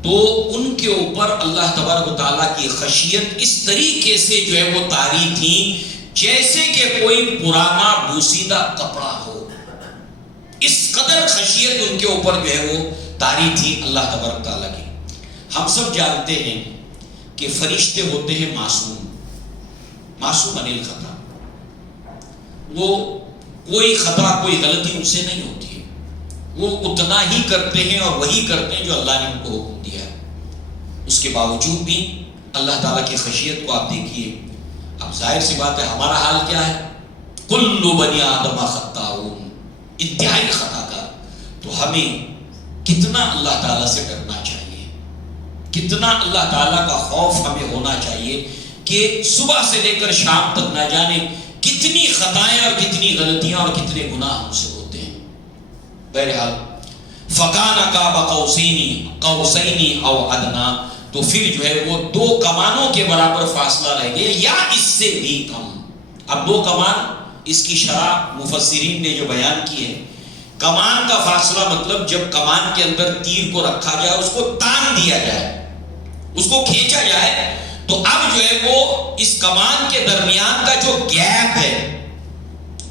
تو ان کے اوپر اللہ تبارک و تعالیٰ کی خشیت اس طریقے سے جو ہے وہ طاری تھی جیسے کہ کوئی پرانا بوسیدہ کپڑا ہو، اس قدر خشیت ان کے اوپر جو ہے وہ طاری تھی اللہ تبارک تعالیٰ کی۔ ہم سب جانتے ہیں کہ فرشتے ہوتے ہیں معصوم، معصوم عن الخطا، وہ کوئی خطا کوئی غلطی ان سے نہیں ہوتی ہے، وہ اتنا ہی کرتے ہیں اور وہی کرتے ہیں جو اللہ نے ان کو حکم دیا ہے۔ اس کے باوجود بھی اللہ تعالیٰ کی خشیت کو آپ دیکھیے۔ اب ظاہر سی بات ہے ہمارا حال کیا ہے، کل بنی آدم خطاؤن، انتہائی خطا کار، تو ہمیں کتنا اللہ تعالیٰ سے ڈرنا چاہیے، کتنا اللہ تعالیٰ کا خوف ہمیں ہونا چاہیے کہ صبح سے لے کر شام تک نہ جانے کتنی خطائیں اور کتنی غلطیاں اور کتنے گناہ ہم سے ہوتے ہیں۔ بہرحال فَكَانَ قَابَ قَوْسَيْنِ أَوْ أَدْنَىٰ، تو پھر جو ہے وہ 2 کمانوں کے برابر فاصلہ رہ گیا یا اس سے بھی کم۔ اب 2 کمان، اس کی شرح مفسرین نے جو بیان کی ہے، کمان کا فاصلہ مطلب جب کمان کے اندر تیر کو رکھا جائے، اس کو تان دیا جائے، اس کو کھینچا جائے، تو اب جو ہے وہ اس کمان کے درمیان کا جو گیپ ہے،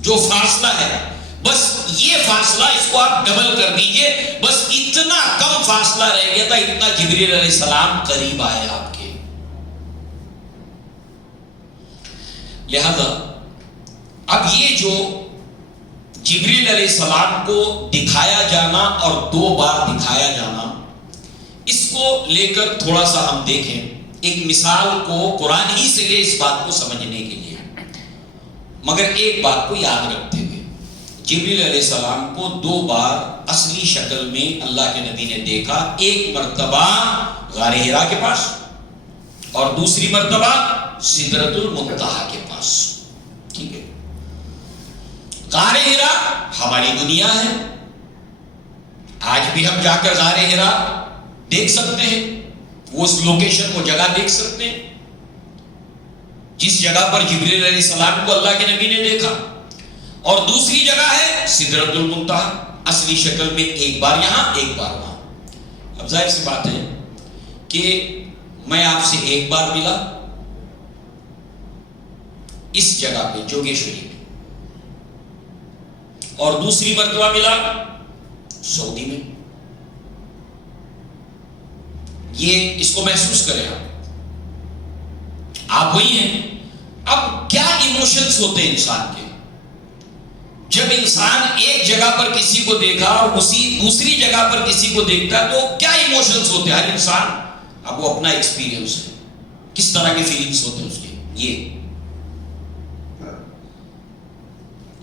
جو فاصلہ ہے، بس یہ فاصلہ اس کو آپ ڈبل کر دیجئے، بس اتنا کم فاصلہ رہ گیا تھا، اتنا جبریل علیہ السلام قریب آئے آپ کے۔ لہذا اب یہ جو جبریل علیہ السلام کو دکھایا جانا اور 2 بار دکھایا جانا، اس کو لے کر تھوڑا سا ہم دیکھیں ایک مثال کو قرآن ہی سے لے اس بات کو سمجھنے کے لیے، مگر ایک بات کو یاد رکھتے ہوئے، جبریل علیہ السلام کو 2 بار اصلی شکل میں اللہ کے نبی نے دیکھا، ایک مرتبہ غار حرا کے پاس اور دوسری مرتبہ سدرۃ المنتہا کے پاس۔ ٹھیک ہے، غار حرا ہماری دنیا ہے، آج بھی ہم جا کر غار حرا دیکھ سکتے ہیں، وہ اس لوکیشن کو جگہ دیکھ سکتے ہیں جس جگہ پر جبریل علیہ السلام کو اللہ کے نبی نے دیکھا، اور دوسری جگہ ہے سدرۃ المنتہا، اصلی شکل میں ایک بار یہاں ایک بار وہاں۔ اب ظاہر سی بات ہے کہ میں آپ سے ایک بار ملا اس جگہ پہ جوگیشوری میں، اور دوسری مرتبہ ملا سعودی میں. یہ اس کو محسوس کریں آپ وہی ہیں. اب کیا ایموشنز ہوتے ہیں انسان کے جب انسان ایک جگہ پر کسی کو دیکھا اور اسی دوسری جگہ پر کسی کو دیکھتا ہے تو کیا ایموشنز ہوتے ہیں ہر انسان. اب وہ اپنا ایکسپیرینس ہے کس طرح کے فیلنگز ہوتے ہیں اس کے. یہ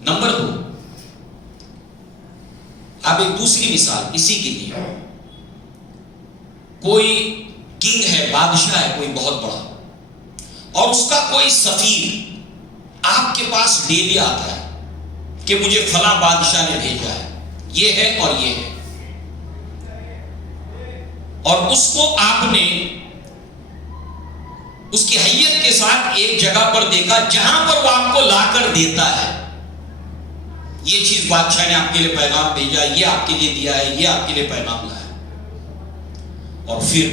نمبر 2، اب ایک دوسری مثال اسی کے لیے. کوئی کنگ ہے، بادشاہ ہے کوئی بہت بڑا، اور اس کا کوئی سفیر آپ کے پاس ڈیلی آتا ہے کہ مجھے فلاں بادشاہ نے بھیجا ہے، یہ ہے اور یہ ہے، اور اس کو آپ نے اس کی حیت کے ساتھ ایک جگہ پر دیکھا جہاں پر وہ آپ کو لا کر دیتا ہے. یہ چیز بادشاہ نے آپ کے لیے پیغام بھیجا، یہ آپ کے لیے دیا ہے، یہ آپ کے لیے پیغام لایا، اور پھر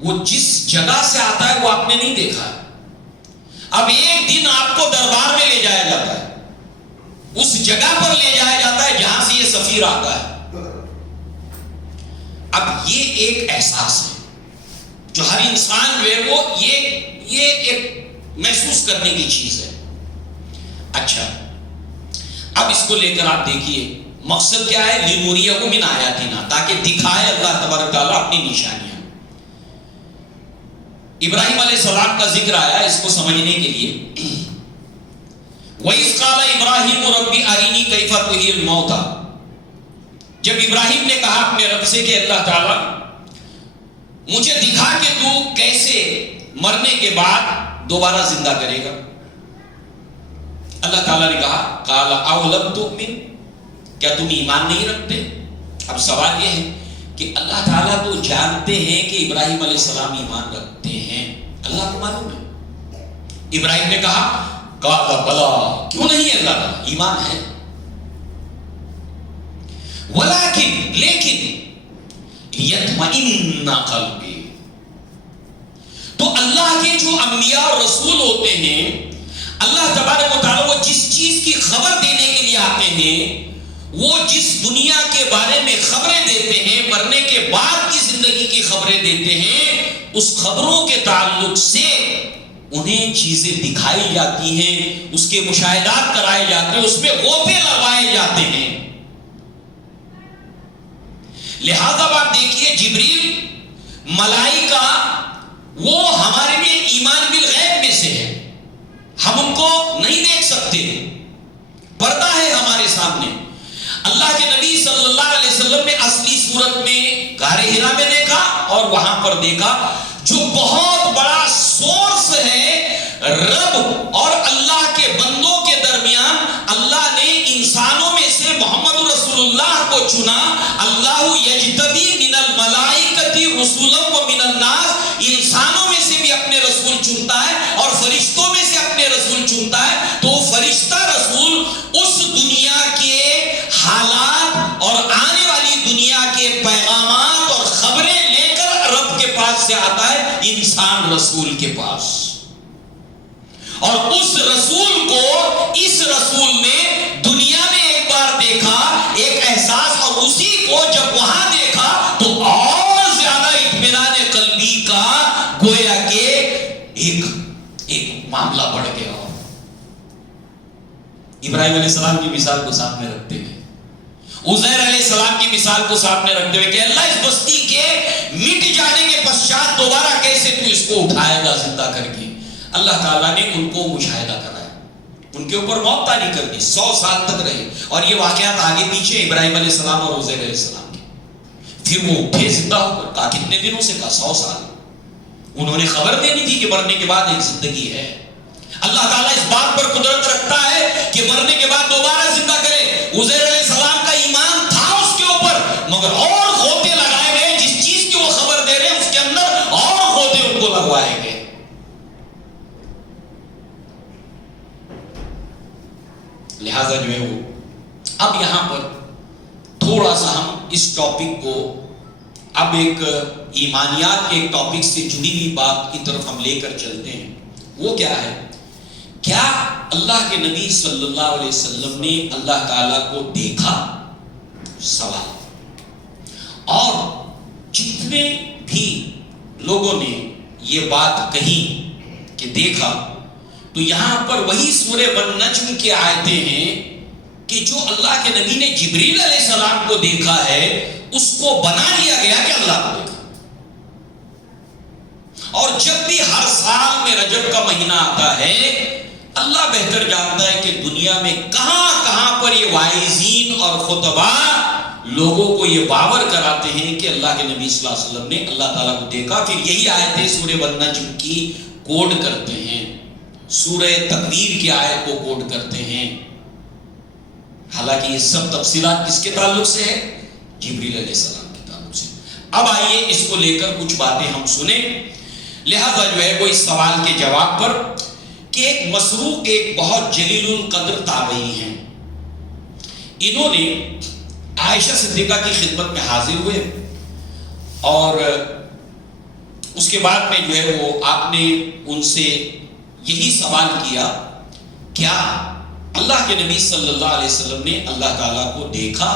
وہ جس جگہ سے آتا ہے وہ آپ نے نہیں دیکھا ہے. اب ایک دن آپ کو دربار میں لے جایا جاتا ہے، اس جگہ پر لے جایا جاتا ہے جہاں سے یہ سفیر آتا ہے. اب یہ ایک احساس ہے جو ہر انسان جو ہے وہ یہ ایک محسوس کرنے کی چیز ہے. اچھا اب اس کو لے کر آپ دیکھیے مقصد کیا ہے. لِنُرِيَهُ مِنْ آیَاتِنَا، تاکہ دکھائے اللہ تبارک تعالیٰ اپنی نشانیاں. ابراہیم علیہ السلام کا ذکر آیا اس کو سمجھنے کے لیے. وَإِذْ قَالَ إِبْرَاهِيمُ رَبِّ أَرِنِي كَيْفَ تُحْيِي الْمَوْتَى، جب ابراہیم نے کہا اپنے رب سے کہ اللہ تعالیٰ مجھے دکھا کہ تو کیسے مرنے کے بعد دوبارہ زندہ کرے گا. اللہ تعالیٰ نے کہا قَالَ أَوْلَمْ تُؤْمِنْ، کیا تم ایمان نہیں رکھتے. اب سوال یہ ہے کہ اللہ تعالیٰ تو جانتے ہیں کہ ابراہیم علیہ السلام ایمان رکھتے ہیں، اللہ کو معلوم ہے. ابراہیم نے کہا قَالَ بَلَىٰ، کیوں نہیں ہے، اللہ تعالیٰ ایمان ہے. وَلَٰكِن، لیکن لِيَطْمَئِنَّ قَلْبِي، تو اللہ کے جو انبیاء اور رسول ہوتے ہیں اللہ تبارک و تعالیٰ وہ جس چیز کی خبر دینے کے لیے آتے ہیں، وہ جس دنیا کے بارے میں خبریں دیتے ہیں، مرنے کے بعد کی زندگی کی خبریں دیتے ہیں، اس خبروں کے تعلق سے انہیں چیزیں دکھائی جاتی ہیں، اس کے مشاہدات کرائے جاتے ہیں، اس میں غوطے لگائے جاتے ہیں. لہذا آپ دیکھیے جبریل ملائکہ وہ ہمارے لیے ایمان بالغیب میں سے ہے، ہم ان کو نہیں دیکھ سکتے، پردہ ہے ہمارے سامنے. اللہ کے نبی صلی اللہ علیہ وسلم نے اصلی صورت میں غار حرا میں دیکھا اور وہاں پر دیکھا جو بہت بڑا سورس ہے رب اور اللہ کے بندوں کے درمیان. اللہ نے انسانوں میں سے محمد رسول اللہ کو چنا. اللہ یجتبی من الملائکۃ رسلا ومن الناس، انسانوں میں سے بھی اپنے رسول چنتا ہے اور فرشتوں میں سے اپنے رسول چنتا ہے. تو فرشتہ رسول اس دنیا کے حالات اور آنے والی دنیا کے پیغامات اور خبریں لے کر رب کے پاس سے آتا ہے انسان رسول کے پاس. اور اس رسول کو اس رسول نے دنیا میں ایک بار دیکھا، ایک احساس، اور اسی کو جب وہاں دیکھا تو اور زیادہ اطمینان قلبی کا گویا کہ ایک معاملہ بڑھ گیا. ابراہیم علیہ السلام کی مثال کو سامنے رکھتے ہوئے، عزیر علیہ السلام کی مثال کو سامنے رکھتے ہوئے کہ اللہ اس بستی کے مٹ جانے کے پشچات دوبارہ کیسے تو اس کو اٹھائے گا زندہ کر کے. اللہ تعالیٰ نے ان کو مشاہدہ کرایا، ان کے اوپر موت طاری کر دی، 100 سال تک رہے. اور یہ واقعات آگے پیچھے ابراہیم علیہ السلام اور عزیر علیہ السلام کے. پھر وہ اٹھے زندہ ہو کر. کہا کتنے دنوں سے؟ کہا 100 سال. انہوں نے خبر دینی تھی کہ مرنے کے بعد ایک زندگی ہے. اللہ تعالیٰ اس بات پر قدرت رکھتا ہے کہ مرنے کے بعد دوبارہ زندہ کرے. عزیر علیہ السلام کا ایمان تھا اس کے اوپر، مگر اور غوطے لگائے گئے. جس چیز کی وہ خبر دے رہے ہیں اس کے اندر اور غوطے ان کو لگوائے گئے. لہذا جو ہے وہ اب یہاں پر تھوڑا سا ہم اس ٹاپک کو اب ایک ایمانیات کے ایک ٹاپک سے جڑی ہوئی بات کی طرف ہم لے کر چلتے ہیں. وہ کیا ہے؟ کیا اللہ کے نبی صلی اللہ علیہ وسلم نے اللہ تعالیٰ کو دیکھا؟ سوال. اور جتنے بھی لوگوں نے یہ بات کہی کہ دیکھا، تو یہاں پر وہی سورہ والنجم کی آیتیں ہیں کہ جو اللہ کے نبی نے جبریل علیہ السلام کو دیکھا ہے اس کو بنا لیا گیا کہ اللہ کو دیکھا. اور جب بھی ہر سال میں رجب کا مہینہ آتا ہے، اللہ بہتر جانتا ہے کہ دنیا میں کہاں کہاں پر یہ واعظین اور خطبا لوگوں کو یہ باور کراتے ہیں کہ اللہ کے نبی صلی اللہ علیہ وسلم نے اللہ تعالیٰ کو دیکھا. پھر یہی آیتیں سورہ والنجم کی کوڈ کرتے ہیں، سورہ تکویر کی آیت کو کوڈ کرتے ہیں. حالانکہ یہ سب تفصیلات کس کے تعلق سے ہے؟ جبریل علیہ السلام کے تعلق سے. اب آئیے اس کو لے کر کچھ باتیں ہم سنیں. لہذا جو ہے وہ اس سوال کے جواب پر کہ ایک مسروق ایک بہت جلیل القدر تابعی ہیں، انہوں نے عائشہ صدیقہ کی خدمت میں حاضر ہوئے اور اس کے بعد میں جو ہے وہ آپ نے ان سے یہی سوال کیا، کیا اللہ کے نبی صلی اللہ علیہ وسلم نے اللہ تعالیٰ کو دیکھا؟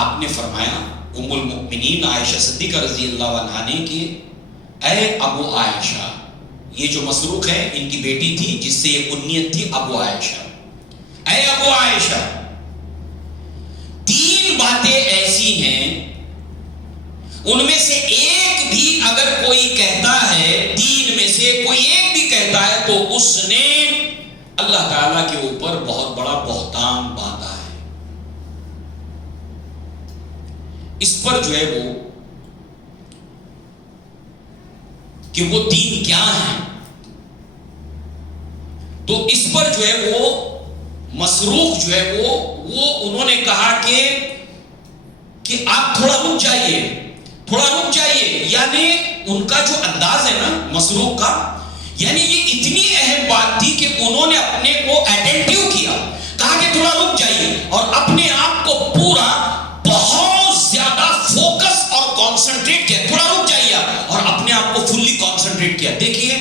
آپ نے فرمایا، ام المؤمنین عائشہ صدیقہ رضی اللہ عنہا نے کہ اے ابو عائشہ، یہ جو مسروق ہے ان کی بیٹی تھی جس سے یہ کنیت تھی ابو عائشہ. اے ابو عائشہ، 3 باتیں ایسی ہیں ان میں سے ایک بھی اگر کوئی کہتا ہے، 3 میں سے کوئی ایک بھی کہتا ہے تو اس نے اللہ تعالیٰ کے اوپر بہت بڑا بہتان باندھا ہے. اس پر جو ہے وہ کہ وہ 3 کیا ہیں، تو اس پر جو ہے وہ مسروق جو ہے وہ انہوں نے کہا کہ آپ تھوڑا رک جائیے. یعنی ان کا جو انداز ہے نا مسروق کا، یعنی یہ اتنی اہم بات تھی کہ انہوں نے اپنے کو اٹینٹیو کیا، کہا کہ تھوڑا رک جائیے، اور اپنے آپ کو پورا بہت زیادہ فوکس اور کانسنٹریٹ کیا. تھوڑا رک جائیے اور اپنے آپ کو فلی کانسنٹریٹ کیا. دیکھیے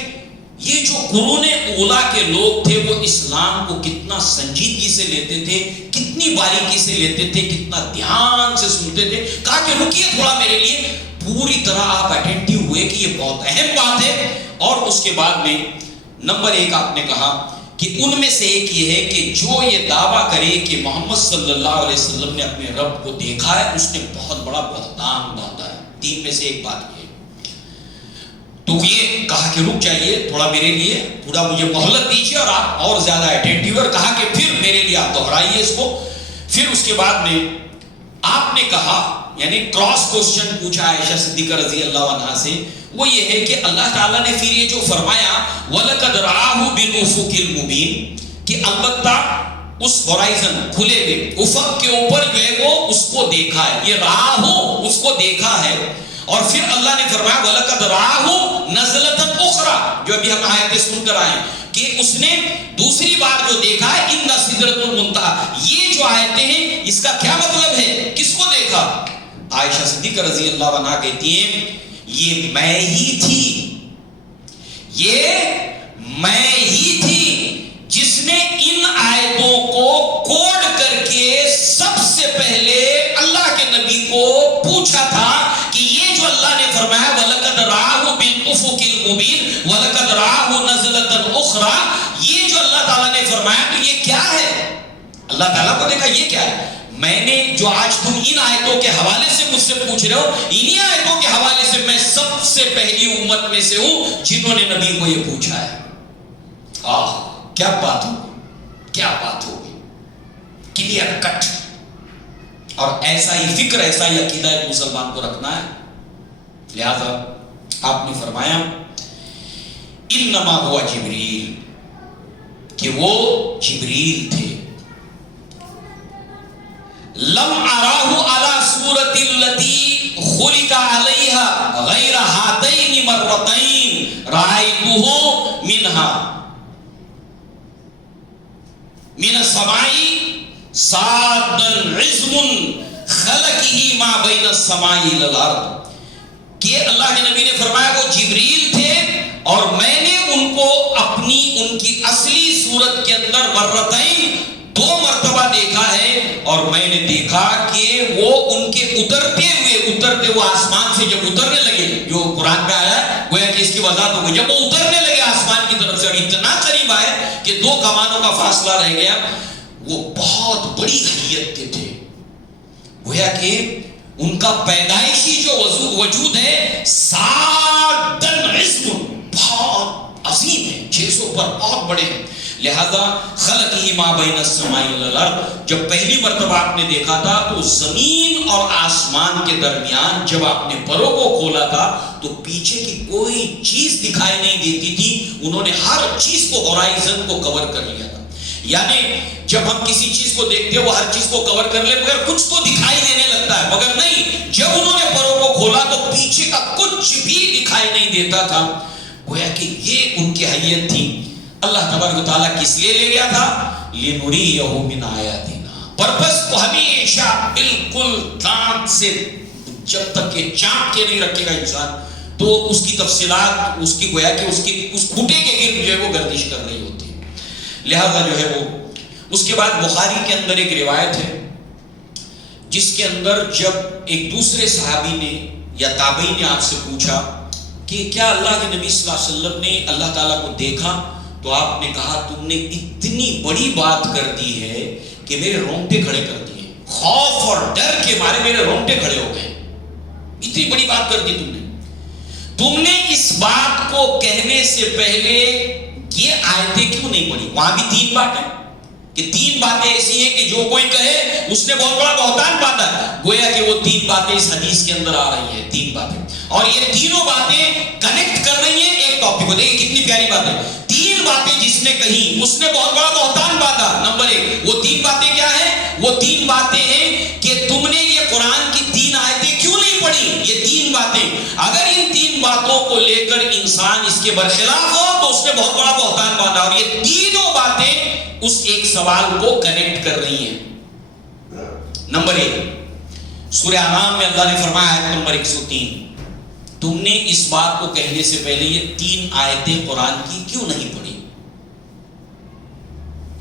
یہ جو قرون اولا کے لوگ تھے وہ اسلام کو کتنا سنجیدگی سے لیتے تھے، کتنی باریکی سے لیتے تھے، کتنا دھیان سے سنتے تھے. کہا کہ رکیے تھوڑا میرے لیے. پوری طرح آپ اٹینٹیو ہوئے کہ یہ بہت اہم بات ہے. اور اس کے بعد میں نمبر 1 آپ نے کہا کہ ان میں سے ایک یہ ہے کہ جو یہ دعویٰ کرے کہ محمد صلی اللہ علیہ وسلم نے اپنے رب کو دیکھا ہے، اس نے بہت بڑا بہتان باندھا ہے. 3 میں سے ایک بات یہ. تو یہ کہا کہ رک جائیے تھوڑا میرے لیے، تھوڑا مجھے مہلت دیجیے اور آپ اور زیادہ اٹینٹیو. اور کہا کہ پھر میرے لیے آپ دہرائیے اس کو. پھر اس کے بعد میں آپ نے کہا، یعنی کراس کوسچن پوچھا عائشہ صدیقہ رضی اللہ عنہا سے، وہ یہ ہے کہ اللہ تعالیٰ نے پھر یہ جو فرمایا وَلَقَدْ رَآهُ بِالْأُفُقِ الْمُبِينِ کہ البتہ اس ہورائزن کھلے ہوئے افق کے اوپر جو ہے وہ اس کو دیکھا ہے. یہ رَآهُ اس کو دیکھا ہے. اور پھر اللہ نے فرمایا وَلَقَدْ رَآهُ نَزْلَةً أُخْرَى، جو ابھی ہم آیتیں سن کر آئے کہ اس نے دوسری بار جو دیکھا ہے عند سدرۃ المنتہی. یہ جو آیتیں ہیں اس کا کیا مطلب ہے؟ کس کو دیکھا؟ عائشہ صدیقہ رضی اللہ عنہا کہتی ہیں یہ میں ہی تھی جس نے ان آیتوں کو کوڈ کر کے سب سے پہلے اللہ کے نبی کو پوچھا تھا کہ یہ جو اللہ نے فرمایا وَلَقَدْ رَآهُ بِالْأُفُقِ الْمُبِينِ وَلَقَدْ رَآهُ نَزْلَةً أُخْرَى، یہ جو اللہ تعالیٰ نے فرمایا تو یہ کیا ہے؟ اللہ تعالیٰ کو دیکھا، یہ کیا ہے؟ میں نے جو آج تم ان آیتوں کے حوالے سے مجھ سے پوچھ رہے ہو، انہی آیتوں کے حوالے سے میں سب سے پہلی امت میں سے ہوں جنہوں نے نبی کو یہ پوچھا ہے. کیا بات ہوگی کلیئر کٹ. اور ایسا ہی فکر، ایسا ہی عقیدہ ایک مسلمان کو رکھنا ہے. لہذا آپ نے فرمایا انما ہوا جبریل، کہ وہ جبریل تھے. لم اراہ علی صورت التي خلق علیہا غیر ہاتین مرتین رأیتہ منہا من السماء صادا عزم خلقہ ما بین السماء والارض، کہ اللہ کے نبی نے فرمایا وہ جبریل تھے اور میں نے ان کو اپنی ان کی اصلی صورت کے اندر مرتين 2 مرتبہ دیکھا ہے، اور میں نے دیکھا کہ وہ ان کے اترتے ہوئے آسمان سے جب اترنے لگے، جو قرآن میں آیا ہے گویا کہ اس کی وضاحت ہو گئی، جب وہ اترنے لگے آسمان کی طرف سے اور اتنا قریب آئے کہ 2 کمانوں کا فاصلہ رہ گیا، وہ بہت بڑی حیت کے تھے، گویا کہ ان کا پیدائشی جو وجود ہے سادن عظم بہت عظیم ہے، 600 پر بہت بڑے ہیں، لہذا خلقہ ما بین السماء والارض جب پہلی مرتبہ آپ نے دیکھا تھا تو زمین اور آسمان کے درمیان جب آپ نے پروں کو کھولا تھا تو پیچھے کی کوئی چیز دکھائی نہیں دیتی تھی، انہوں نے ہر چیز کو ہورائزن کو کور کر لیا تھا، یعنی جب ہم کسی چیز کو دیکھتے ہیں وہ ہر چیز کو کور کر لے مگر کچھ تو دکھائی دینے لگتا ہے، مگر نہیں، جب انہوں نے پروں کو کھولا تو پیچھے کا کچھ بھی دکھائی نہیں دیتا تھا، گویا کہ یہ ان کی حیت تھی۔ اللہ تبارک و تعالیٰ کس لیے لے گیا تھا؟ لِنُرِيَهُ مِنْ آیَاتِنَا، پرپس کو ہمیشہ بالکل دانت سے جب تک کہ چاپ کے نہیں رکھے گا انسان تو اس کی تفصیلات اس کی گویا کہ اس کھوٹے کے گرد جو ہے وہ گردش کر رہی ہوتی ہے، لہذا جو ہے وہ اس کے بعد بخاری کے اندر ایک روایت ہے جس کے اندر جب ایک دوسرے صحابی نے یا تابعی نے آپ سے پوچھا کہ کیا اللہ کے نبی صلی اللہ علیہ وسلم نے اللہ تعالیٰ کو دیکھا، تو آپ نے کہا تم نے اتنی بڑی بات کر دی ہے کہ میرے رونگٹے کھڑے کر دیے، خوف اور ڈر کے مارے میرے رونگٹے کھڑے ہو گئے، اتنی بڑی بات کر دی تم نے اس بات کو کہنے سے پہلے یہ آیتیں کیوں نہیں پڑھی؟ وہاں بھی 3 باتیں کہ 3 باتیں ایسی ہیں کہ جو کوئی کہے اس نے بہت بڑا بہتان باندھا ہے، گویا کہ وہ 3 باتیں اس حدیث کے اندر آ رہی ہیں، 3 باتیں، اور یہ تینوں باتیں کنیکٹ کر رہی ہیں ایک ٹاپک کو۔ دیکھیں کتنی پیاری بات ہے، 3 باتیں جس نے کہی اس نے بہت بڑا بہتان باندھا۔ نمبر 1 وہ 3 باتیں کیا ہیں؟ وہ 3 باتیں ہیں کہ تم نے یہ قرآن کی 3 آیتیں کیوں نہیں پڑھی؟ یہ 3 باتیں اگر ان 3 باتوں کو لے کر انسان اس کے برخلاف ہو تو اس نے بہت بڑا بہتان باندھا، اور یہ تینوں باتیں اس ایک سوال کو کنیکٹ کر رہی ہیں۔ نمبر 1 سورہ انعام میں اللہ نے فرمایا آیت نمبر 103 تم نے اس بات کو کہنے سے پہلے یہ 3 آیتیں قرآن کی کیوں نہیں پڑھی؟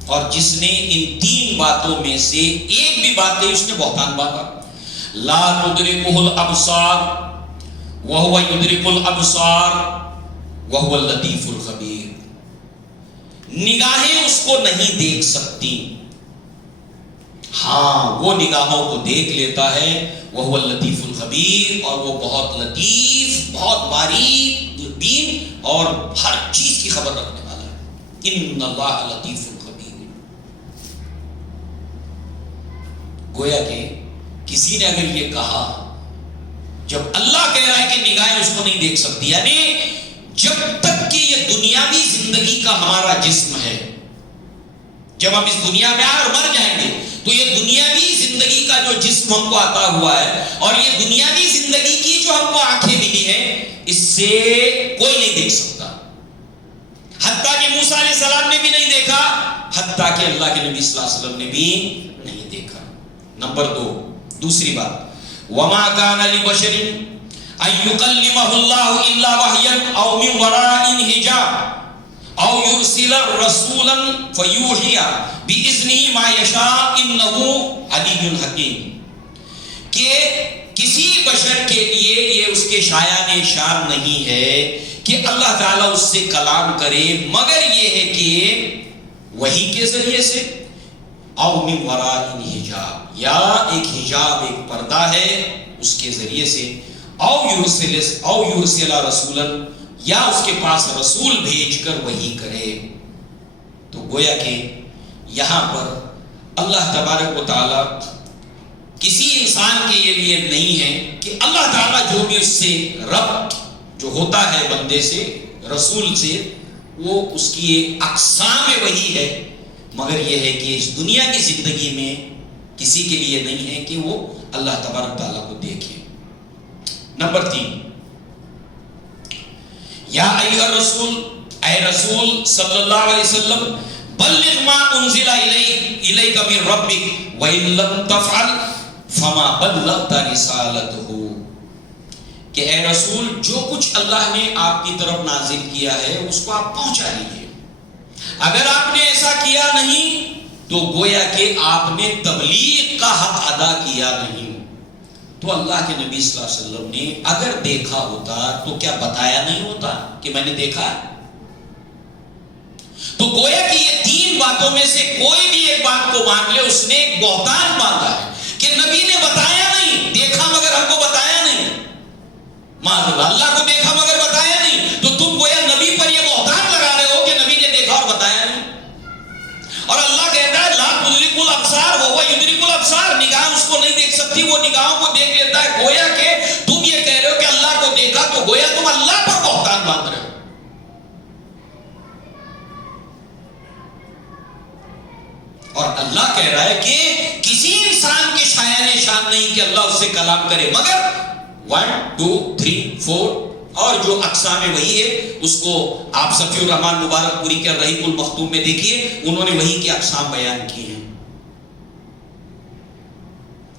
اور جس نے ان 3 باتوں میں سے ایک بھی بات کہی اس نے بہتان باندھا۔ لا تدرکہ الابصار وہو یدرک الابصار وہو اللطیف الخبیر، نگاہیں اس کو نہیں دیکھ سکتی، ہاں وہ نگاہوں کو دیکھ لیتا ہے، وہ اللطیف الخبیر، اور وہ بہت لطیف، بہت باریک بین اور ہر چیز کی خبر رکھنے والا ہے۔ ان اللہ لطیف الخبیر، گویا کہ کسی نے اگر یہ کہا جب اللہ کہہ رہا ہے کہ نگاہیں اس کو نہیں دیکھ سکتی، یعنی جب تک کہ یہ دنیاوی زندگی کا ہمارا جسم ہے، جب ہم اس دنیا میں آئے اور مر جائیں گے تو یہ دنیاوی زندگی کا جو جسم ہم کو عطا ہوا ہے اور یہ دنیاوی زندگی کی جو ہم کو آنکھیں ملی ہیں، اس سے کوئی نہیں دیکھ سکتا، حتیٰ کہ موسیٰ علیہ السلام نے بھی نہیں دیکھا، حتیٰ کہ اللہ کے نبی صلی اللہ علیہ وسلم نے بھی نہیں دیکھا۔ نمبر 2 دوسری بات، وَمَا كَانَ لِبَشَرٍ أَن يُكَلِّمَهُ اللَّهُ إِلَّا وَحْيًا أَوْ مِنْ وَرَاءِ حِجَابٍ أَوْ يُرْسِلَ رَسُولًا فَيُوحِيَ بِإِذْنِهِ مَا يَشَاءُ إِنَّهُ عَلِيٌّ حَكِيمٌ، کہ کسی بشر کے لیے یہ اس کے شایان شان نہیں ہے کہ اللہ تعالیٰ اس سے کلام کرے، مگر یہ ہے کہ وحی کے ذریعے سے، او من وراء حجاب، یا ایک حجاب ایک پردہ ہے اس کے ذریعے سے، او یرسل رسولا، یا اس کے پاس رسول بھیج کر وحی کرے۔ تو گویا کہ یہاں پر اللہ تبارک و تعالیٰ کسی انسان کے لیے نہیں ہے کہ اللہ تعالیٰ جو بھی اس سے ربط جو ہوتا ہے بندے سے رسول سے، وہ اس کی ایک اقسام وحی ہے، مگر یہ ہے کہ اس دنیا کی زندگی میں کسی کے لیے نہیں ہے کہ وہ اللہ تبارک تعالیٰ کو دیکھے۔ نمبر 3، یا ایھا الرسول، اے رسول صلی اللہ علیہ وسلم، بلغ ما انزل الیک من ربک وان لم تفعل فما بلغت رسالتہ، کہ اے رسول جو کچھ اللہ نے آپ کی طرف نازل کیا ہے اس کو آپ پہنچا دیجیے. اگر آپ نے ایسا کیا نہیں تو گویا کہ آپ نے تبلیغ کا حق ادا کیا نہیں. تو اللہ کے نبی صلی اللہ علیہ وسلم نے اگر دیکھا ہوتا تو کیا بتایا نہیں ہوتا کہ میں نے دیکھا؟ تو گویا کہ یہ تین باتوں میں سے کوئی بھی ایک بات کو مان لے اس نے ایک بہتان باندھا ہے کہ نبی نے بتایا نہیں، دیکھا مگر ہم کو بتایا نہیں. اللہ کو دیکھا مگر بتایا نہیں، تو تم گویا نبی پر یہ بہتان لگا رہے ہو کہ نبی نے دیکھا اور بتایا نہیں. اور اللہ کہتا ہے لا تدرک الابصار وہو یدرک الابصار، نگاہ اس کو نہیں دیکھ سکتی، وہ نگاہوں کو دیکھ لیتا ہے. گویا کہ تم یہ کہہ رہے ہو کہ اللہ کو دیکھا تو گویا تم اللہ پر بہتان باندھ رہے ہو. اور اللہ کہہ رہا ہے کہ کسی انسان کے شایان شان نہیں کہ اللہ اس سے کلام کرے، مگر 1 2 3 4 اور جو اقسام ہے وہی ہے. اس کو آپ صفی الرحمان مبارک پوری کے رحیق المختوم میں دیکھیے، انہوں نے وہی کے اقسام بیان کیے ہیں.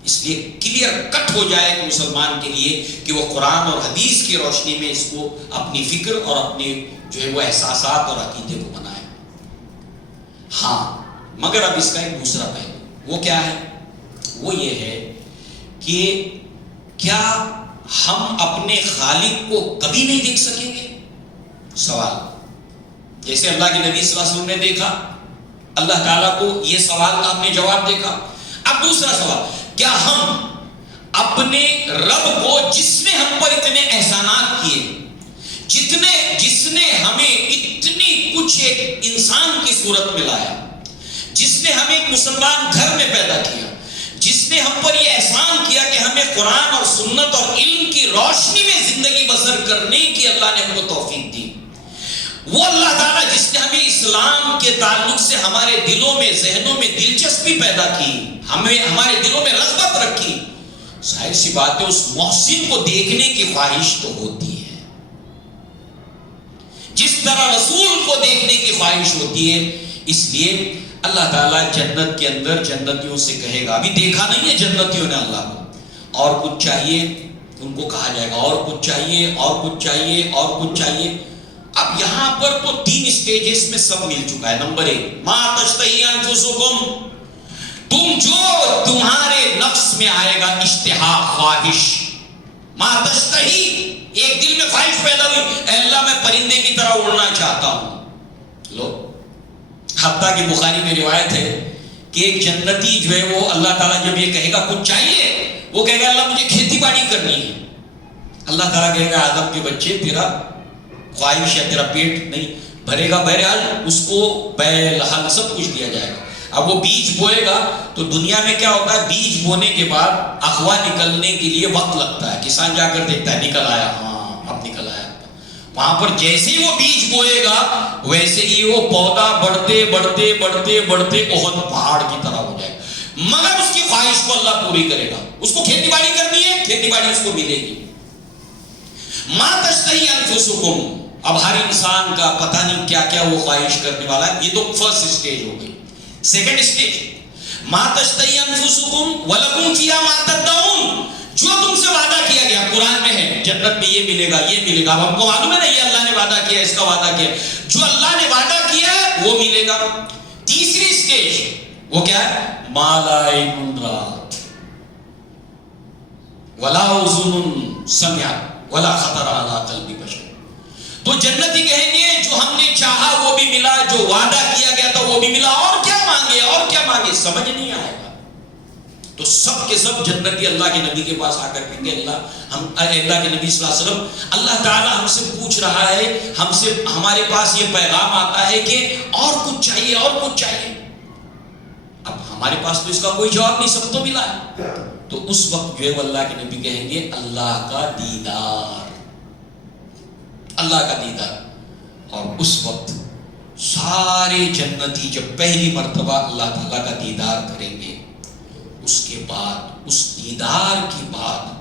اس لیے کلیئر کٹ ہو جائے ایک مسلمان کے لیے کہ وہ قرآن اور حدیث کی روشنی میں اس کو اپنی فکر اور اپنے جو ہے وہ احساسات اور عقیدے کو بنائے. ہاں مگر اب اس کا ایک دوسرا پہلو وہ کیا ہے؟ وہ یہ ہے کہ کیا ہم اپنے خالق کو کبھی نہیں دیکھ سکیں گے؟ سوال. جیسے اللہ کے نبی صلی اللہ علیہ وسلم نے دیکھا، اللہ تعالیٰ کو یہ سوال کا ہم نے جواب دیکھا. اب دوسرا سوال، کیا ہم اپنے رب کو جس نے ہم پر اتنے احسانات کیے، جس نے ہمیں اتنی کچھ ایک انسان کی صورت میں لایا، جس نے ہمیں ایک مسلمان گھر میں پیدا کیا، جس نے ہم پر یہ احسان کیا کہ ہمیں قرآن اور سنت اور علم کی روشنی میں زندگی بسر کرنے کی اللہ نے ہم کو توفیق دی، وہ اللہ تعالیٰ جس نے ہمیں اسلام کے تعلق سے ہمارے دلوں میں ذہنوں میں دلچسپی پیدا کی، ہمیں ہمارے دلوں میں رغبت رکھی، ظاہر سی بات ہے اس محسن کو دیکھنے کی خواہش تو ہوتی ہے، جس طرح رسول کو دیکھنے کی خواہش ہوتی ہے. اس لیے اللہ تعالیٰ جنت کے اندر جنتیوں سے کہے گا، ابھی دیکھا نہیں ہے جنتیوں نے اللہ کو، اور کچھ چاہیے. ان کو کہا جائے گا اور کچھ چاہیے اور کچھ چاہیے اور کچھ چاہیے. اب یہاں پر تو 3 اسٹیجز میں سب مل چکا ہے. نمبر 1 ما تشتہی انفسکم، تم جو تمہارے نفس میں آئے گا اشتہا، خواہش. ما تشتہی، ایک دل میں خواہش پیدا ہوئی، اے اللہ میں پرندے کی طرح اڑنا چاہتا ہوں. لو حتیٰ کہ بخاری میں روایت ہے کہ ایک جنتی جو ہے وہ اللہ تعالیٰ جب یہ کہے گا کچھ چاہیے، وہ کہے گا اللہ مجھے کھیتی باڑی کرنی ہے. اللہ تعالیٰ کہے گا آدم کے بچے تیرا خواہش ہے، تیرا پیٹ نہیں بھرے گا، بہرحال اس کو بیل ہل سب کچھ دیا جائے گا. اب وہ بیج بوئے گا تو دنیا میں کیا ہوتا ہے، بیج بونے کے بعد اخوا نکلنے کے لیے وقت لگتا ہے. کسان جا کر دیکھتا ہے نکل آیا، ہاں اب نکل آیا. وہاں پر جیسے ہی وہ بیج بوئے گا ویسے ہی وہ پودا بڑھتے بڑھتے بڑھتے بڑھتے احد پہاڑ کی طرح ہو جائے گا. مگر اس کی خواہش کو اللہ پوری کرے گا. اس کو کھیتی باڑی کرنی ہے، کھیتی باڑی اس کو ملے گی. ما تشتہی انفسکم، اب ہر انسان کا پتہ نہیں کیا کیا وہ خواہش کرنے والا ہے. یہ تو فرسٹ اسٹیج ہو گئی. سیکنڈ اسٹیج ما تشتہی انفسکم ولکم فیہا ما تدعون، جو تم سے وعدہ کیا گیا قرآن میں ہے جنت میں یہ ملے گا یہ ملے گا. اب ہم کو معلوم ہے نا یہ اللہ نے وعدہ کیا، اس کا وعدہ کیا، جو اللہ نے وعدہ کیا ہے وہ ملے گا. تیسری اسٹیج وہ کیا ہے، ما لا عین رأت ولا اذن سمعت ولا خطر علی قلب بشر. تو جنتی کہیں گے جو ہم نے چاہا وہ بھی ملا، جو وعدہ کیا گیا تھا وہ بھی ملا، اور کیا مانگے اور کیا مانگے سمجھ نہیں آئے گا. تو سب کے سب جنتی اللہ کے نبی کے پاس آ کر کہیں گے اللہ کے نبی صلی اللہ علیہ وسلم، اللہ تعالیٰ ہم سے پوچھ رہا ہے، ہمارے پاس یہ پیغام آتا ہے کہ اور کچھ چاہیے اور کچھ چاہیے. اب ہمارے پاس تو اس کا کوئی جواب نہیں، سب تو ملا ہے. تو اس وقت جو ہے وہ اللہ کے نبی کہیں گے اللہ کا دیدار، اللہ کا دیدار. اور اس وقت سارے جنتی جب پہلی مرتبہ اللہ تعالیٰ کا دیدار کریں گے، اس کے بعد اس دیدار کے بعد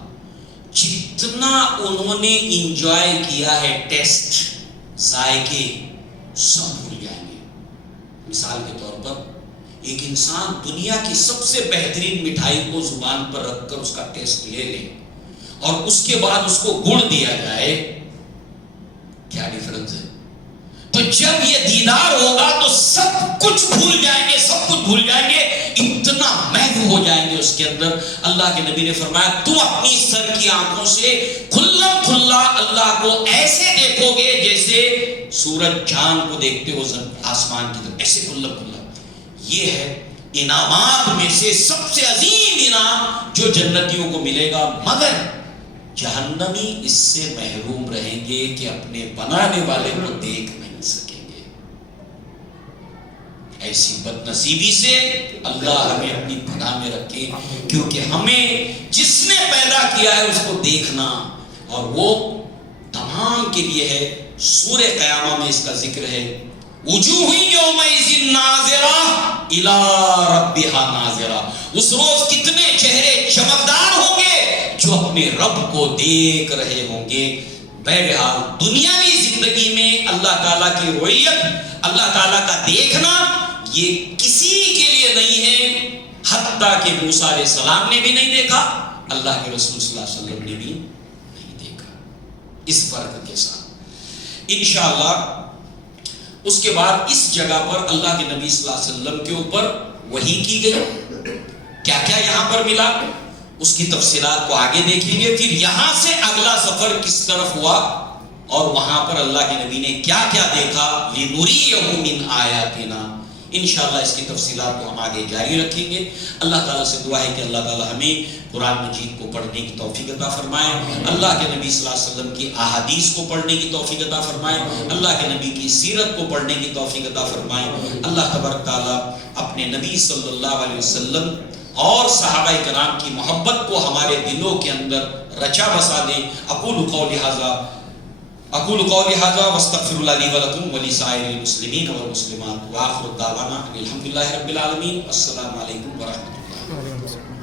جتنا انہوں نے انجوائے کیا ہے، ٹیسٹ ذائقے سب بھول جائیں گے. مثال کے طور پر ایک انسان دنیا کی سب سے بہترین مٹھائی کو زبان پر رکھ کر اس کا ٹیسٹ لے لے اور اس کے بعد اس کو گڑ دیا جائے، کیا ڈیفرنس ہے؟ تو جب یہ دیدار ہوگا تو سب کچھ بھول جائیں گے، سب کچھ بھول جائیں گے، اتنا محو ہو جائیں گے اس کے اندر۔ اللہ کے نبی نے فرمایا تم اپنی سر کی آنکھوں سے کھلا کھلا اللہ کو ایسے دیکھو گے جیسے سورج چاند کو دیکھتے ہو آسمان کی طرف، ایسے کھلا کھلا۔ یہ ہے انعامات میں سے سب سے عظیم انعام جو جنتیوں کو ملے گا، مگر جہنمی اس سے محروم رہیں گے کہ اپنے بنانے والے کو دیکھ نہیں سکیں گے۔ ایسی بد نصیبی سے اللہ ہمیں اپنی پناہ میں رکھے، کیونکہ ہمیں جس نے پیدا کیا ہے اس کو دیکھنا، اور وہ تمام کے لیے ہے۔ سورہ قیامہ میں اس کا ذکر ہے، وجوہ یومئذ ناظرہ الی ربہا ناظرہ۔ اس روز کتنے چہرے چمکدار ہوں گے جو اپنے رب کو دیکھ رہے ہوں گے۔ بہرحال دنیاوی زندگی میں اللہ تعالیٰ کی رؤیت، اللہ تعالیٰ کا دیکھنا، یہ کسی کے لیے نہیں ہے، حتیٰ کہ موسیٰ علیہ السلام نے بھی نہیں دیکھا، اللہ کے رسول صلی اللہ علیہ وسلم نے بھی نہیں دیکھا، اس فرق کے ساتھ انشاءاللہ۔ اس کے بعد اس جگہ پر اللہ کے نبی صلی اللہ علیہ وسلم کے اوپر وحی کی گئی، کیا کیا یہاں پر ملا اس کی تفصیلات کو آگے دیکھیں گے۔ پھر یہاں سے اگلا سفر کس طرف ہوا اور وہاں پر اللہ کے نبی نے کیا کیا دیکھا، لِنُرِيَهُ مِنْ آیَاتِنَا۔ انشاءاللہ اس کی تفصیلات کو ہم آگے جاری رکھیں گے۔ اللہ تعالیٰ سے دعا ہے کہ اللہ تعالیٰ ہمیں قرآن مجید کو پڑھنے کی توفیق عطا فرمائے، اللہ کے نبی صلی اللہ علیہ وسلم کی احادیث کو پڑھنے کی توفیق عطا فرمائے، اللہ کے نبی کی سیرت کو پڑھنے کی توفیق عطا فرمائے۔ اللہ تبارک تعالیٰ اپنے نبی صلی اللہ علیہ وسلم اور صحابہ کرام کی محبت کو ہمارے دلوں کے اندر رچا بسا دے۔ اقول قولی ھذا واستغفر اللہ لی ولکم ولسائر المسلمین والمسلمات، وآخر دعوانا الحمدللہ رب العالمین۔ السلام علیکم ورحمۃ اللہ۔